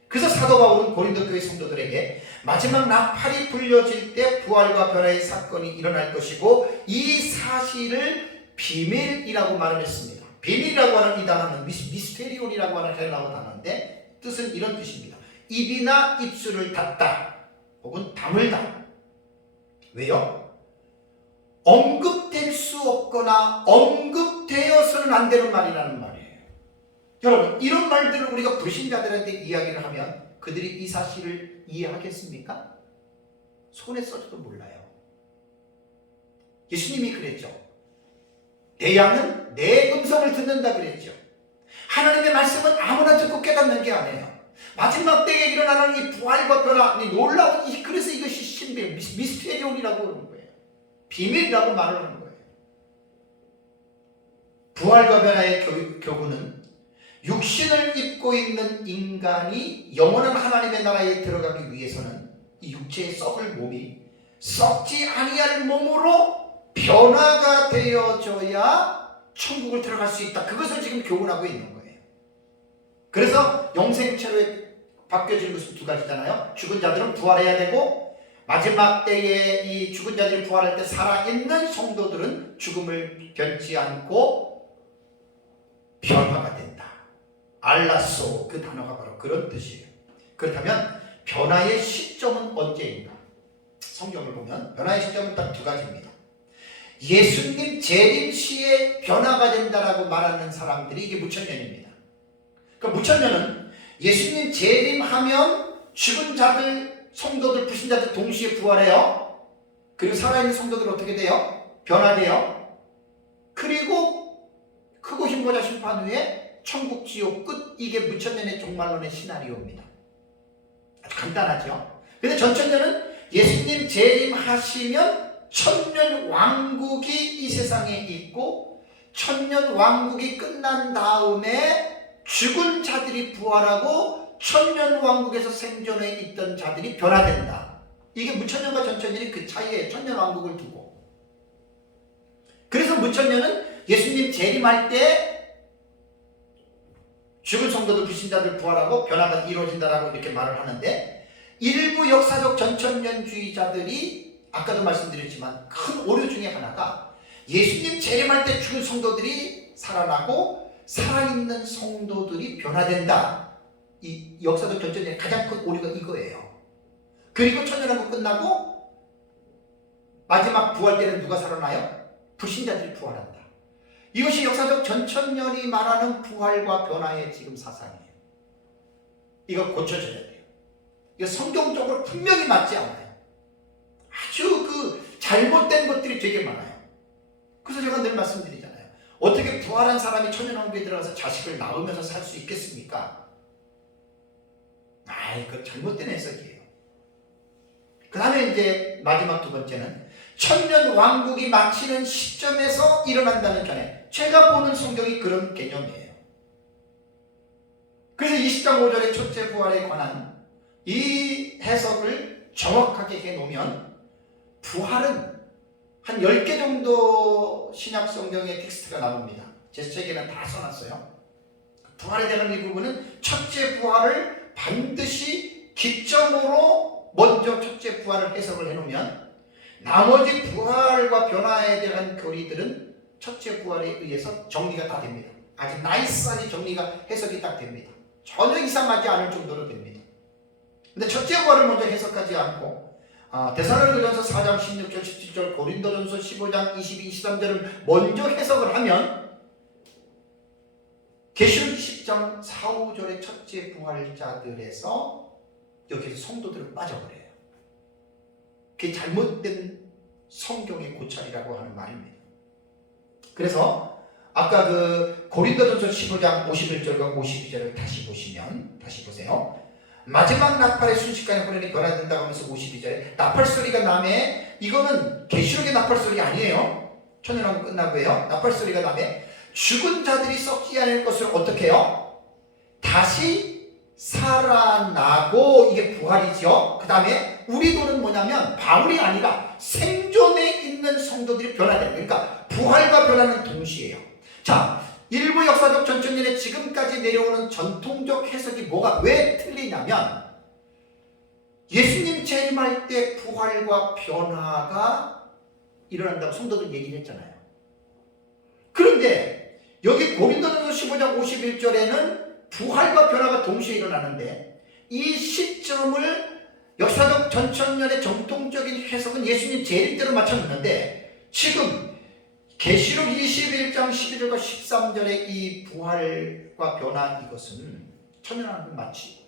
그래서 사도 바울은 고린도 교회 성도들에게 마지막 나팔이 불려질 때 부활과 변화의 사건이 일어날 것이고 이 사실을 비밀이라고 말을 했습니다. 비밀이라고 하는 이 단어는 미스테리온이라고 하는 헬라어 단어인데 뜻은 이런 뜻입니다. 입이나 입술을 닫다 혹은 다물다. 왜요? 언급될 수 없거나 언급되어서는 안 되는 말이라는 말이에요. 여러분, 이런 말들을 우리가 불신자들한테 이야기를 하면 그들이 이 사실을 이해하겠습니까? 손에 써도 몰라요. 예수님이 그랬죠. 내 양은 내 음성을 듣는다 그랬죠. 하나님의 말씀은 아무나 듣고 깨닫는 게 아니에요. 마지막 때에 일어나는 이 부활과 변화, 이 놀라운 그래서 이것이 신비, 미스테리온이라고 그러는 거예요. 비밀이라고 말을 하는 거예요. 부활과 변화의 교훈은 육신을 입고 있는 인간이 영원한 하나님의 나라에 들어가기 위해서는 이 육체의 썩을 몸이 썩지 아니할 몸으로 변화가 되어져야 천국을 들어갈 수 있다. 그것을 지금 교훈하고 있는 거예요. 그래서 영생체로 바뀌어지는 것은 두 가지잖아요. 죽은 자들은 부활해야 되고 마지막 때에 이 죽은 자들이 부활할 때 살아있는 성도들은 죽음을 변치 않고 변화가 된다. 알라소, 그 단어가 바로 그런 뜻이에요. 그렇다면 변화의 시점은 언제인가? 성경을 보면 변화의 시점은 딱 두 가지입니다. 예수님 재림 시에 변화가 된다라고 말하는 사람들이 이게 무천년입니다. 그러니까 무천년은 예수님 재림하면 죽은 자들, 성도들, 불신자들 동시에 부활해요. 그리고 살아있는 성도들 어떻게 돼요? 변화돼요. 그리고 크고 힘보자 심판 후에 천국 지옥 끝. 이게 무천년의 종말론의 시나리오입니다. 아주 간단하죠. 근데 전천년은 예수님 재림하시면 천년 왕국이 이 세상에 있고 천년 왕국이 끝난 다음에 죽은 자들이 부활하고 천년 왕국에서 생존해 있던 자들이 변화된다. 이게 무천년과 전천년이 그 차이에 천년 왕국을 두고. 그래서 무천년은 예수님 재림할 때 죽은 성도들, 불신자들 부활하고 변화가 이루어진다라고 이렇게 말을 하는데 일부 역사적 전천년주의자들이 아까도 말씀드렸지만 큰 오류 중에 하나가 예수님 재림할 때 죽은 성도들이 살아나고 살아있는 성도들이 변화된다. 이 역사적 전천년의 가장 큰 오류가 이거예요. 그리고 천년왕국 끝나고 마지막 부활 때는 누가 살아나요? 불신자들이 부활한다. 이것이 역사적 전천년이 말하는 부활과 변화의 지금 사상이에요. 이거 고쳐져야 돼요. 이거 성경적으로 분명히 맞지 않아요. 아주 그 잘못된 것들이 되게 많아요. 그래서 제가 늘 말씀드리잖아요. 어떻게 부활한 사람이 천년왕국에 들어가서 자식을 낳으면서 살 수 있겠습니까? 그 잘못된 해석이에요. 그 다음에 이제 마지막 두 번째는 천년왕국이 마치는 시점에서 일어난다는 견해. 제가 보는 성경이 그런 개념이에요. 그래서 20장 5절의 첫째 부활에 관한 이 해석을 정확하게 해놓으면 부활은 한 10개 정도 신약 성경의 텍스트가 나옵니다. 제 책에는 다 써놨어요. 부활에 대한 이 부분은 첫째 부활을 반드시 기점으로 먼저 첫째 부활을 해석을 해놓으면 나머지 부활과 변화에 대한 교리들은 첫째 부활에 의해서 정리가 다 됩니다. 아주 나이스하게 정리가 해석이 딱 됩니다. 전혀 이상하지 않을 정도로 됩니다. 근데 첫째 부활을 먼저 해석하지 않고 데살로니가전서 4장 16절 17절 고린도전서 15장 22, 23절을 먼저 해석을 하면 계시록 20장 4, 5절의 첫째 부활자들에서 여기서 성도들은 빠져버려요. 그게 잘못된 성경의 고찰이라고 하는 말입니다. 그래서 아까 그 고린도전서 15장 51절과 52절을 다시 보세요. 마지막 나팔의 순식간에 호련이 변화된다고 하면서 52절에 나팔 소리가 나매, 이거는 계시록의 나팔 소리 아니에요. 천년왕국 끝나고요. 나팔 소리가 나매 죽은 자들이 썩지 않을 것을 어떻게 해요? 다시 살아나고, 이게 부활이죠. 그 다음에 우리들은 뭐냐면 바울이 아니라 생존에 있는 성도들이 변화되는 거예요. 그러니까 부활과 변화는 동시에요. 자, 일부 역사적 전천년에 지금까지 내려오는 전통적 해석이 왜 틀리냐면, 예수님 재림할 때 부활과 변화가 일어난다고 성도들 얘기를 했잖아요. 그런데 여기 고린도전서 15장 51절에는 부활과 변화가 동시에 일어나는데, 이 시점을 역사적 전천년의 정통적인 해석은 예수님 재림 때로 맞춰놓는데, 지금 계시록 21장 12절과 13절의 이 부활과 변화, 이것은 천년왕국 마치고예요.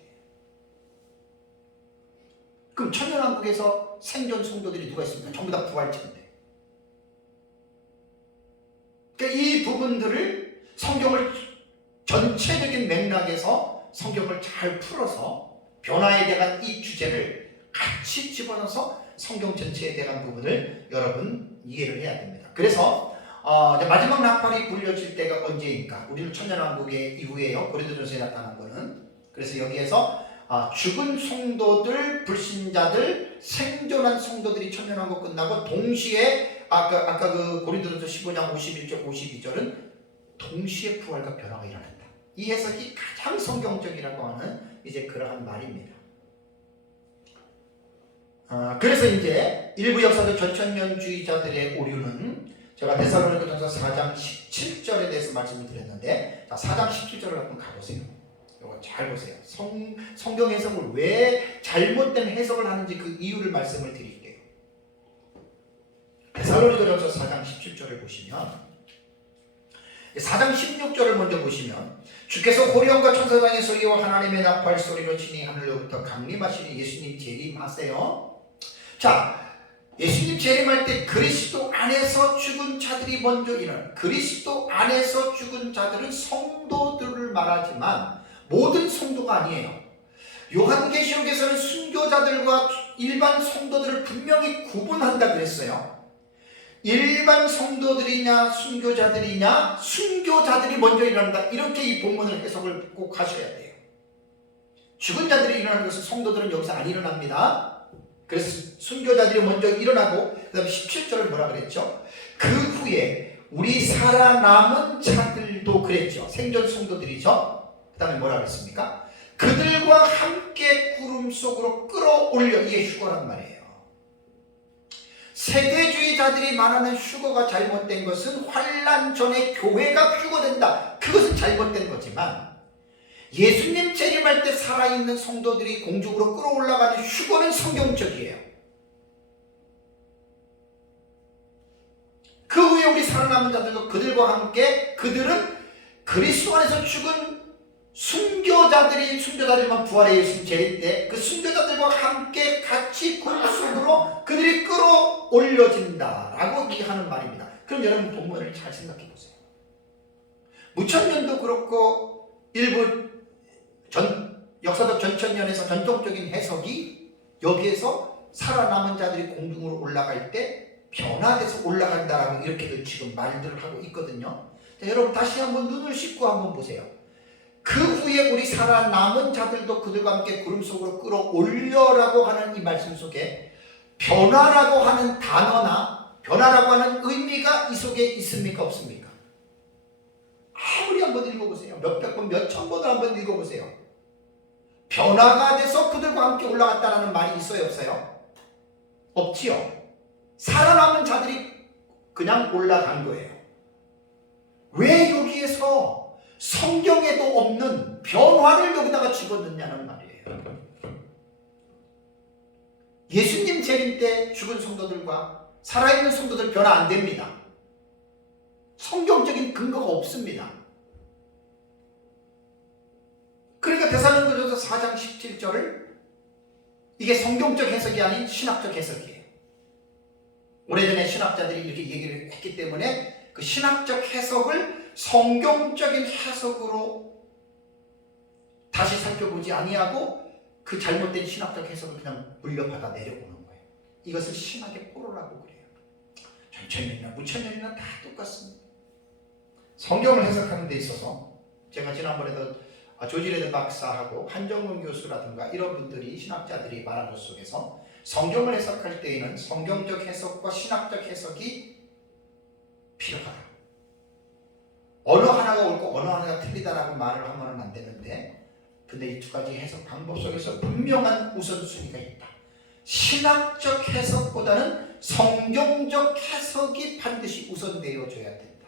그럼 천년왕국에서 생존 성도들이 누가 있습니까? 전부 다 부활체인데. 그러니까 이 부분들을 성경을 전체적인 맥락에서 성경을 잘 풀어서 변화에 대한 이 주제를 같이 집어넣어서 성경 전체에 대한 부분을 여러분 이해를 해야 됩니다. 그래서 마지막 나팔이 불려질 때가 언제인가? 우리는 천년왕국의 이후에요. 고린도전서에 나타난 거는. 그래서 여기에서 죽은 성도들, 불신자들, 생존한 성도들이 천년왕국 끝나고 동시에 아까 그 고린도전서 15장 51절 52절은 동시에 부활과 변화가 일어난다. 이 해석이 가장 성경적이라고 하는 이제 그러한 말입니다. 그래서 이제 일부 역사적 전천년주의자들의 오류는, 제가 데살로니가전서 4장 17절에 대해서 말씀을 드렸는데, 자, 4장 17절을 한번 가보세요. 이거 잘 보세요. 성경 해석을 왜 잘못된 해석을 하는지 그 이유를 말씀을 드릴게요. 데살로니가전서 4장 17절을 보시면, 4장 16절을 먼저 보시면, 주께서 호령과 천사장의 소리와 하나님의 나팔 소리로 친히 하늘로부터 강림하시니 예수님 재림하세요. 자, 예수님 재림할 때 그리스도 안에서 죽은 자들이 먼저 일어나요. 그리스도 안에서 죽은 자들은 성도들을 말하지만 모든 성도가 아니에요. 요한계시록에서는 순교자들과 일반 성도들을 분명히 구분한다 그랬어요. 일반 성도들이냐 순교자들이냐, 순교자들이 먼저 일어난다, 이렇게 이 본문을 해석을 꼭 하셔야 돼요. 죽은 자들이 일어나는 것은 성도들은 여기서 안 일어납니다. 그래서 순교자들이 먼저 일어나고, 그 다음에 17절을 뭐라 그랬죠? 그 후에 우리 살아남은 자들도 그랬죠. 생존 성도들이죠. 그 다음에 뭐라 그랬습니까? 그들과 함께 구름 속으로 끌어올려, 이게 휴거란 말이에요. 세대주의자들이 말하는 휴거가 잘못된 것은 환난 전에 교회가 휴거된다, 그것은 잘못된 거지만, 예수님 재림할 때 살아있는 성도들이 공중으로 끌어올라가는 휴거는 성경적이에요. 그 후에 우리 살아남은 자들도 그들과 함께, 그들은 그리스도 안에서 죽은 순교자들만 부활해 예수님 재림 때 그 순교자들과 함께 같이 구름 속으로 그들이 끌어올려진다라고 얘기하는 말입니다. 그럼 여러분 본문을 잘 생각해 보세요. 무천년도 그렇고 일부 역사적 전천년에서 전통적인 해석이 여기에서 살아남은 자들이 공중으로 올라갈 때 변화돼서 올라간다라고 이렇게도 지금 말들을 하고 있거든요. 자, 여러분 다시 한번 눈을 씻고 한번 보세요. 그 후에 우리 살아남은 자들도 그들과 함께 구름 속으로 끌어올려라고 하는 이 말씀 속에 변화라고 하는 단어나 변화라고 하는 의미가 이 속에 있습니까? 없습니까? 아무리 한번 읽어보세요. 몇백 번, 몇천 번을 한번 읽어보세요. 변화가 돼서 그들과 함께 올라갔다는 말이 있어요? 없어요? 없지요. 살아남은 자들이 그냥 올라간 거예요. 왜 여기에서 성경에도 없는 변화를 여기다가 집어넣냐는 말이에요. 예수님 재림 때 죽은 성도들과 살아있는 성도들 변화 안 됩니다. 성경적인 근거가 없습니다. 그러니까 데살로니가전서 4장 17절을 이게 성경적 해석이 아닌 신학적 해석이에요. 오래전에 신학자들이 이렇게 얘기를 했기 때문에 그 신학적 해석을 성경적인 해석으로 다시 살펴보지 아니하고 그 잘못된 신학적 해석을 그냥 물려받아 내려오는 거예요. 이것을 신학의 포로라고 그래요. 전천년이나 무천년이나 다 똑같습니다. 성경을 해석하는 데 있어서 제가 지난번에도 조지레드 박사하고 한정근 교수라든가 이런 분들이 신학자들이 말한 것 속에서 성경을 해석할 때에는 성경적 해석과 신학적 해석이 필요하다. 어느 하나가 옳고 어느 하나가 틀리다라고 말을 하면 안 되는데, 근데 이 두 가지 해석 방법 속에서 분명한 우선순위가 있다. 신학적 해석보다는 성경적 해석이 반드시 우선되어져야 된다.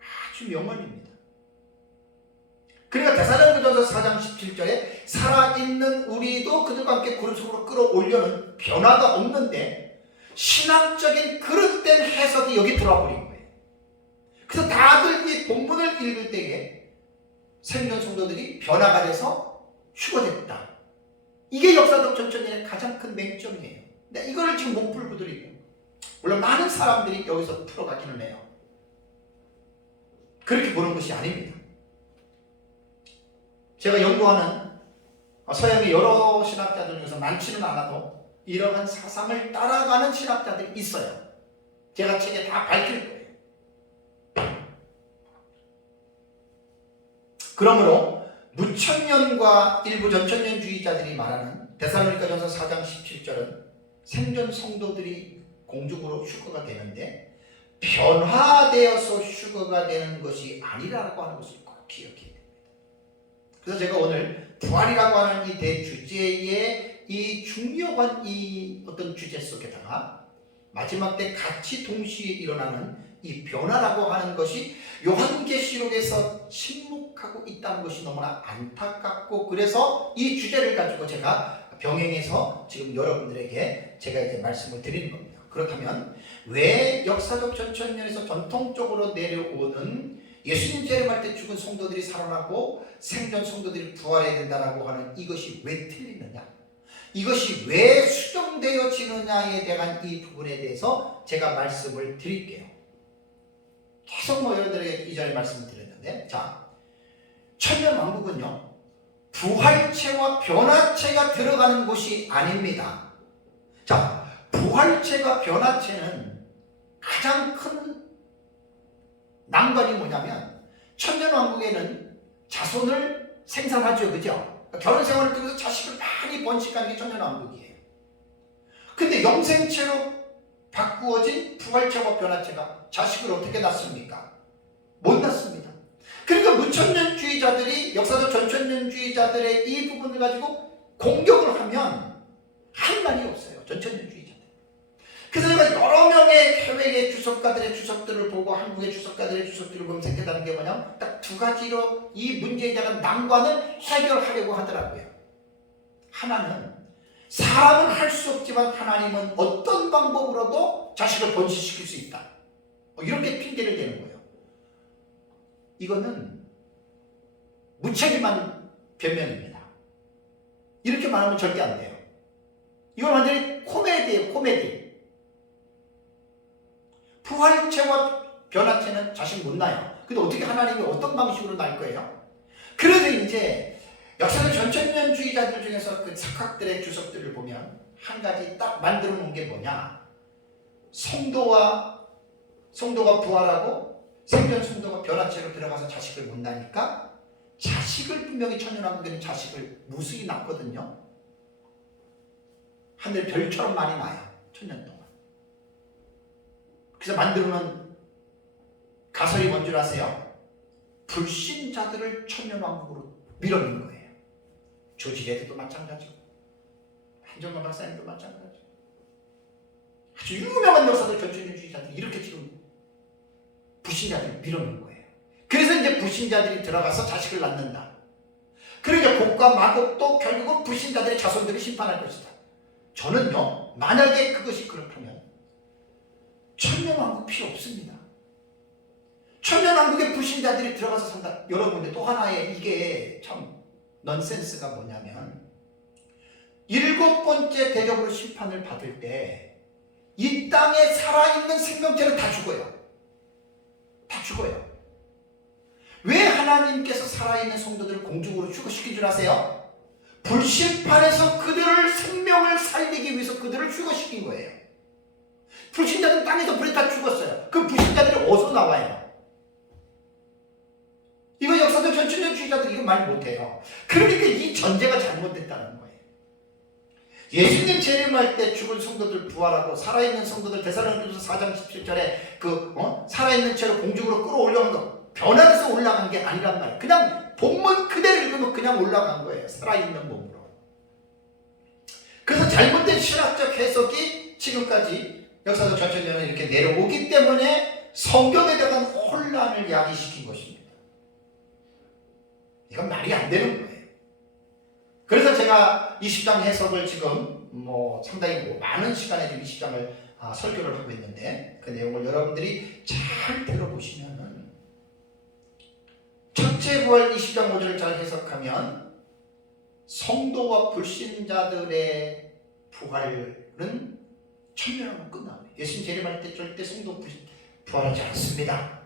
아주 명언입니다. 그러니까 데살로니가전서 4장 17절에 살아있는 우리도 그들과 함께 구름 속으로 끌어올려는 변화가 없는데 신학적인 그릇된 해석이 여기 들어와 버린 거예요. 그래서 다들 이 본문을 읽을 때에 생존 성도들이 변화가 돼서 휴거됐다. 이게 역사적 전천년의 가장 큰 맹점이에요. 근데 이거를 지금 못 풀고 들이고, 물론 많은 사람들이 여기서 풀어가기는 해요. 그렇게 보는 것이 아닙니다. 제가 연구하는 서양의 여러 신학자들 중에서 많지는 않아도 이러한 사상을 따라가는 신학자들이 있어요. 제가 책에 다 밝힐 거예요. 그러므로 무천년과 일부 전천년주의자들이 말하는 데살로니가전서 4장 17절은 생존 성도들이 공중으로 휴거가 되는데 변화되어서 휴거가 되는 것이 아니라고 하는 것을 꼭 기억해야 됩니다. 그래서 제가 오늘 부활이라고 하는 이 대주제의 이 중요한 이 어떤 주제 속에다가 마지막 때 같이 동시에 일어나는 이 변화라고 하는 것이 요한계시록에서 침묵하고 있다는 것이 너무나 안타깝고, 그래서 이 주제를 가지고 제가 병행해서 지금 여러분들에게 제가 이제 말씀을 드리는 겁니다. 그렇다면 왜 역사적 전천년에서 전통적으로 내려오는 예수님 재림할 때 죽은 성도들이 살아나고 생존 성도들이 부활해야 된다라고 하는 이것이 왜 틀리느냐, 이것이 왜 수정되어지느냐에 대한 이 부분에 대해서 제가 말씀을 드릴게요. 계속 여러분들에게 이전에 말씀을 드렸는데, 자, 천년왕국은요 부활체와 변화체가 들어가는 곳이 아닙니다. 자, 부활체가 변화체는 가장 큰 난관이 뭐냐면, 천년왕국에는 자손을 생산하죠, 그죠? 결혼 생활을 통해서 자식을 많이 번식하는 게 천년왕국이에요. 근데 영생체로 바꾸어진 부활체와 변화체가 자식을 어떻게 낳습니까? 못 낳습니다. 그러니까 무천년주의자들이 역사적 전천년주의자들의 이 부분을 가지고 공격을 하면 할 말이 없어요, 전천년주의자들. 그래서 제가 여러 명의 해외의 주석가들의 주석들을 보고 한국의 주석가들의 주석들을 보면서 깨달은 게 뭐냐면 딱 두 가지로 이 문제에 대한 난관을 해결하려고 하더라고요. 하나는 사람은 할 수 없지만 하나님은 어떤 방법으로도 자식을 번식시킬 수 있다, 이렇게 핑계를 대는 거예요. 이거는 무책임한 변명입니다. 이렇게 말하면 절대 안 돼요. 이건 완전히 코미디예요, 코미디. 부활체와 변화체는 자식 못 낳아요. 근데 어떻게 하나님이 어떤 방식으로 낳을 거예요? 그래서 이제 역사적 전천년주의자들 중에서 그 석학들의 주석들을 보면 한 가지 딱 만들어 놓은 게 뭐냐, 성도가 부활하고 생존 성도가 변화체로 들어가서 자식을 못 낳으니까 자식을, 분명히 천년왕국에는 자식을 무수히 낳거든요. 하늘 별처럼 많이 낳아요, 천년 동안. 그래서 만들어놓은 가설이 뭔 줄 아세요? 불신자들을 천년왕국으로 밀어넣는 거예요. 조지레드도 마찬가지고 한정근 박사님도 마찬가지고 아주 유명한 역사적 전천년주의자들이 이렇게 지금 불신자들을 밀어넣는 거예요. 그래서 이제 불신자들이 들어가서 자식을 낳는다. 그러니까 곡과 마곡도 결국은 불신자들의 자손들을 심판할 것이다. 저는요, 만약에 그것이 그렇다면 천년왕국 필요 없습니다. 천년왕국에 불신자들이 들어가서 산다. 여러분, 또 하나의 이게 참 넌센스가 뭐냐면 7번째 대접으로 심판을 받을 때 이 땅에 살아있는 생명체는 다 죽어요. 다 죽어요. 왜 하나님께서 살아있는 성도들을 공중으로 휴거시킨 줄 아세요? 불심판에서 그들을 생명을 살리기 위해서 그들을 휴거시킨 거예요. 불신자들은 땅에서 불에 다 죽었어요. 그 불신자들이 어디서 나와요? 이거 역사적 전천년주의자들이 이거 말 못해요. 그러니까 이 전제가 잘못됐다는 거예요. 예수님 재림할 때 죽은 성도들 부활하고 살아있는 성도들 데살로니가서 4장 17절에 살아있는 채로 공중으로 끌어올려온 거 변화해서 올라간 게 아니란 말이에요. 그냥 본문 그대로 읽으면 그냥 올라간 거예요. 살아있는 몸으로. 그래서 잘못된 신학적 해석이 지금까지 역사적 전천년에 이렇게 내려오기 때문에 성경에 대한 혼란을 야기시킨 것입니다. 이건 말이 안 되는 거예요. 그래서 제가 20장 해석을 지금 상당히 많은 시간에 지금 20장을 설교를 하고 있는데 그 내용을 여러분들이 잘 들어보시면은 첫째 부활 20장 5절을 잘 해석하면 성도와 불신자들의 부활은 천년왕국 끝납니다. 예수님 재림할 때 절대 성도 부활하지 않습니다.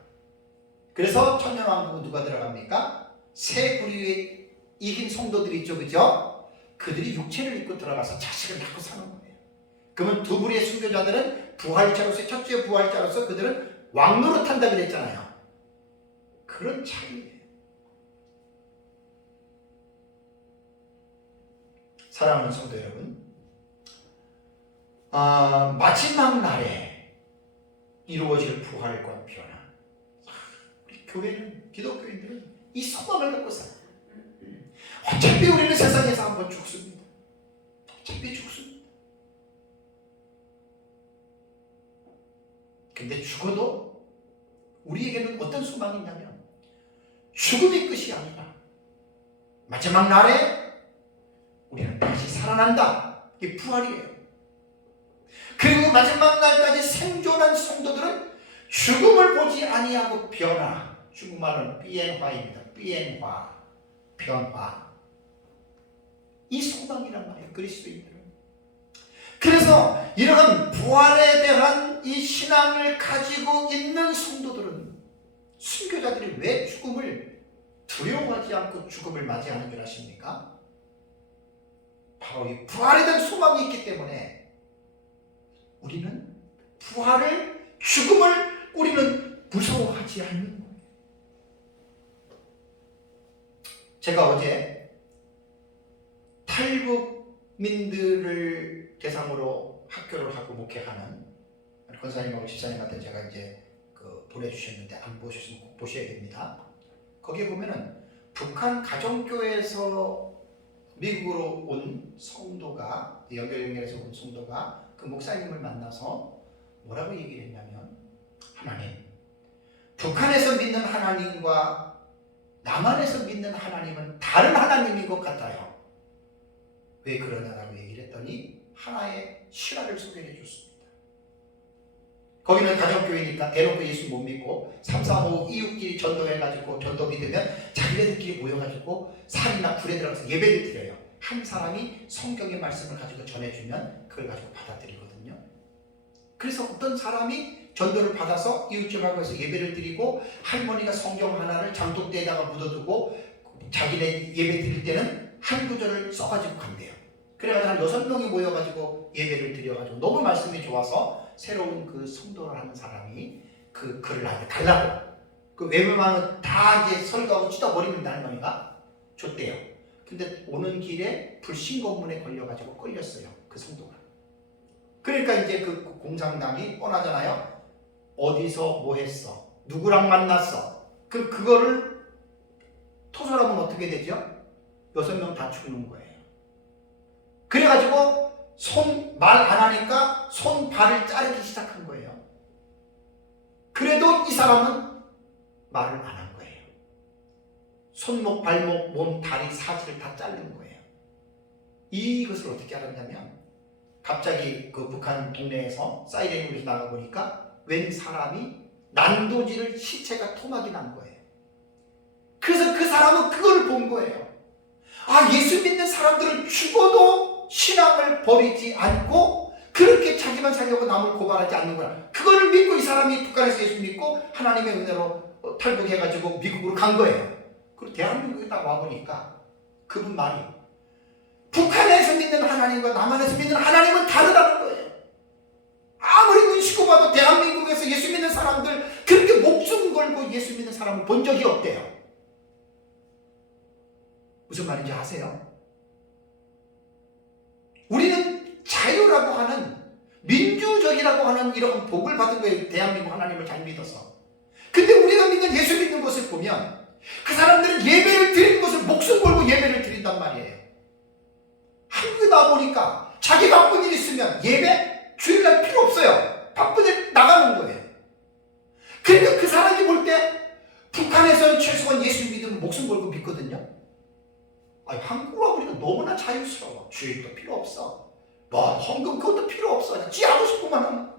그래서 천년왕국은 누가 들어갑니까? 새 부류의 이긴 성도들이 있죠, 그죠? 그들이 육체를 입고 들어가서 자식을 낳고 사는 거예요. 그러면 두 부류의 순교자들은 부활자로서, 첫째 부활자로서 그들은 왕노릇 한다 그랬잖아요. 그런 차이예요. 사랑하는 성도 여러분, 마지막 날에 이루어질 부활과 변화. 우리 교회는, 기독교인들은 이 소망을 갖고 살아요. 어차피 우리는 세상에서 한번 죽습니다. 어차피 죽습니다. 근데 죽어도 우리에게는 어떤 소망이 있냐면 죽음이 끝이 아니라 마지막 날에 우리는 다시 살아난다. 이게 부활이에요. 그리고 마지막 날까지 생존한 성도들은 죽음을 보지 아니하고 변화. 중국말은 비엔화입니다. 비엔화, 변화. 이 소망이란 말이에요. 그리스도인들은. 그래서 이런 부활에 대한 이 신앙을 가지고 있는 성도들은, 순교자들이 왜 죽음을 두려워하지 않고 죽음을 맞이하는 줄 아십니까? 바로 이 부활에 대한 소망이 있기 때문에 우리는 부활을, 죽음을 우리는 무서워하지 않는 거예요. 제가 어제 탈북민들을 대상으로 학교를 하고 목회하는 권사님하고 집사님한테 제가 이제 보내주셨는데 안 보셨으면 꼭 보셔야 됩니다. 거기에 보면은 북한 가정교회에서 미국으로 온 성도가, 연결연결해서 온 성도가 그 목사님을 만나서 뭐라고 얘기를 했냐면, 하나님, 북한에서 믿는 하나님과 남한에서 믿는 하나님은 다른 하나님인 것 같아요. 왜 그러냐라고 얘기를 했더니 하나의 실화를 소개해 줬습니다. 거기는 가정교회니까 대놓고 예수 못 믿고 3, 4, 5 이웃끼리 전도해가지고 전도 믿으면 자기네들끼리 모여가지고 산이나 굴에 들어가서 예배를 드려요. 한 사람이 성경의 말씀을 가지고 전해주면 그걸 가지고 받아들이거든요. 그래서 어떤 사람이 전도를 받아서 이웃집하고 해서 예배를 드리고 할머니가 성경 하나를 장독대에다가 묻어두고 자기네 예배 드릴 때는 한 구절을 써가지고 간대요. 그래가지고 한 6명이 모여가지고 예배를 드려가지고 너무 말씀이 좋아서 새로운 그 성도를 하는 사람이 그 글을 나한테 달라고, 그 외면하면 다 이제 설교하고 찢어버리면 할머니가 줬대요. 근데 오는 길에 불신검문에 걸려가지고 끌렸어요, 그 성도가. 그러니까 이제 그 공산당이 뻔하잖아요. 어디서 뭐 했어, 누구랑 만났어, 그거를 토설하면 어떻게 되죠? 6명 다 죽는 거예요. 그래가지고 말 안 하니까 손 발을 자르기 시작한 거예요. 그래도 이 사람은 말을 안 한 거예요. 손목, 발목, 몸, 다리, 사지를 다 자른 거예요. 이것을 어떻게 알았냐면 갑자기 그 북한 동네에서 사이렌이 울려서 나가보니까 웬 사람이 난도질을 시체가 토막이 난 거예요. 그래서 그 사람은 그걸 본 거예요. 아, 예수 믿는 사람들은 죽어도 신앙을 버리지 않고 그렇게 자기만 살려고 남을 고발하지 않는구나. 그걸 믿고 이 사람이 북한에서 예수 믿고 하나님의 은혜로 탈북해가지고 미국으로 간 거예요. 그리고 대한민국에 딱 와보니까 그분 말이 북한에서 믿는 하나님과 남한에서 믿는 하나님은 다르다는 거예요. 아무리 눈 씻고 봐도 대한민국에서 예수 믿는 사람들 그렇게 목숨 걸고 예수 믿는 사람을 본 적이 없대요. 무슨 말인지 아세요? 우리는 자유라고 하는 민주적이라고 하는 이런 복을 받은 거예요. 대한민국 하나님을 잘 믿어서. 근데 우리가 믿는 예수 믿는 것을 보면 그 사람들은 예배를 드리는 것을 목숨 걸고 예배를 드린단 말이에요. 한국에 나와보니까 자기 바쁜 일 있으면 예배 주일날 필요 없어요. 바쁜 일 나가는 거예요. 그러니까 그 사람이 볼 때 북한에서는 최소한 예수 믿으면 목숨 걸고 믿거든요. 아니, 한국으로 와보니까 너무나 자유스러워. 주일도 필요 없어. 뭐 헌금 그것도 필요 없어. 지 하고 싶구만 하면.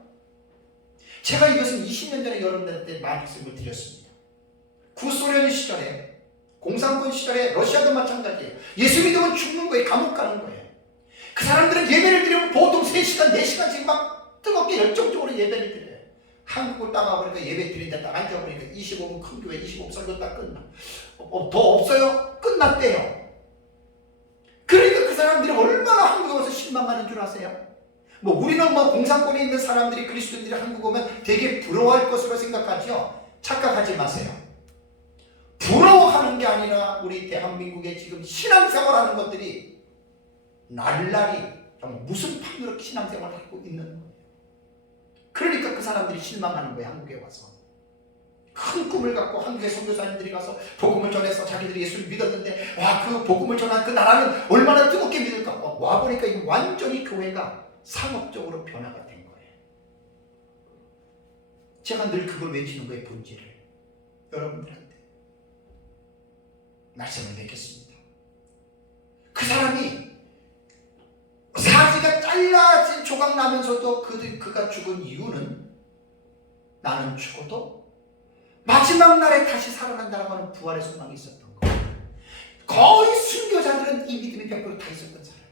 제가 이것은 20년 전에 여러분들한테 말씀을 드렸습니다. 구소련 시절에 공산권 시절에 러시아도 마찬가지예요. 예수 믿으면 죽는 거예요. 감옥 가는 거예요. 그 사람들은 예배를 드리면 보통 3시간 4시간씩 막 뜨겁게 열정적으로 예배를 드려요. 한국을 따라가보니까 예배 드린다 딱 앉아보니까 25분 큰 교회 25분 설교 딱 끝나. 더 없어요? 끝났대요. 그러니까 그 사람들이 얼마나 한국에 와서 실망하는 줄 아세요? 뭐 우리는 뭐 공산권에 있는 사람들이 그리스도인들이 한국 오면 되게 부러워할 것으로 생각하죠. 착각하지 마세요. 부러워하는 게 아니라 우리 대한민국에 지금 신앙생활하는 것들이 날라리 정말 무슨 판으로 신앙생활을 하고 있는 거예요. 그러니까 그 사람들이 실망하는 거예요. 한국에 와서 큰 꿈을 갖고 한국의 선교사님들이 가서 복음을 전해서 자기들이 예수를 믿었는데 와, 그 복음을 전한 그 나라는 얼마나 뜨겁게 믿을까. 와보니까 이거 완전히 교회가 상업적으로 변화가 된 거예요. 제가 늘 그걸 외치는 거예요. 본질을 여러분들한테 말씀을 맺겠습니다. 그 사람이 사지가 잘라진 조각 나면서도 그가 죽은 이유는 나는 죽어도 마지막 날에 다시 살아난다고 하는 부활의 소망이 있었던 거예요. 거의 순교자들은 이 믿음이 100% 다 있었던 사람이에요.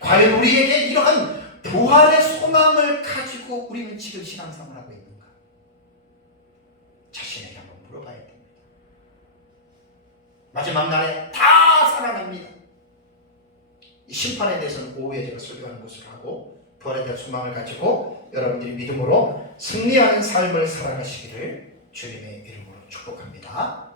과연 우리에게 이러한 부활의 소망을 가지고 우리는 지금 신앙생활을 하고 있는가? 자신에게 한번 물어봐야 됩니다. 마지막 날에 다 살아납니다. 이 심판에 대해서는 오후에 제가 설교하는 것을 하고 부활에 대한 소망을 가지고 여러분들이 믿음으로 승리하는 삶을 살아가시기를 주님의 이름으로 축복합니다.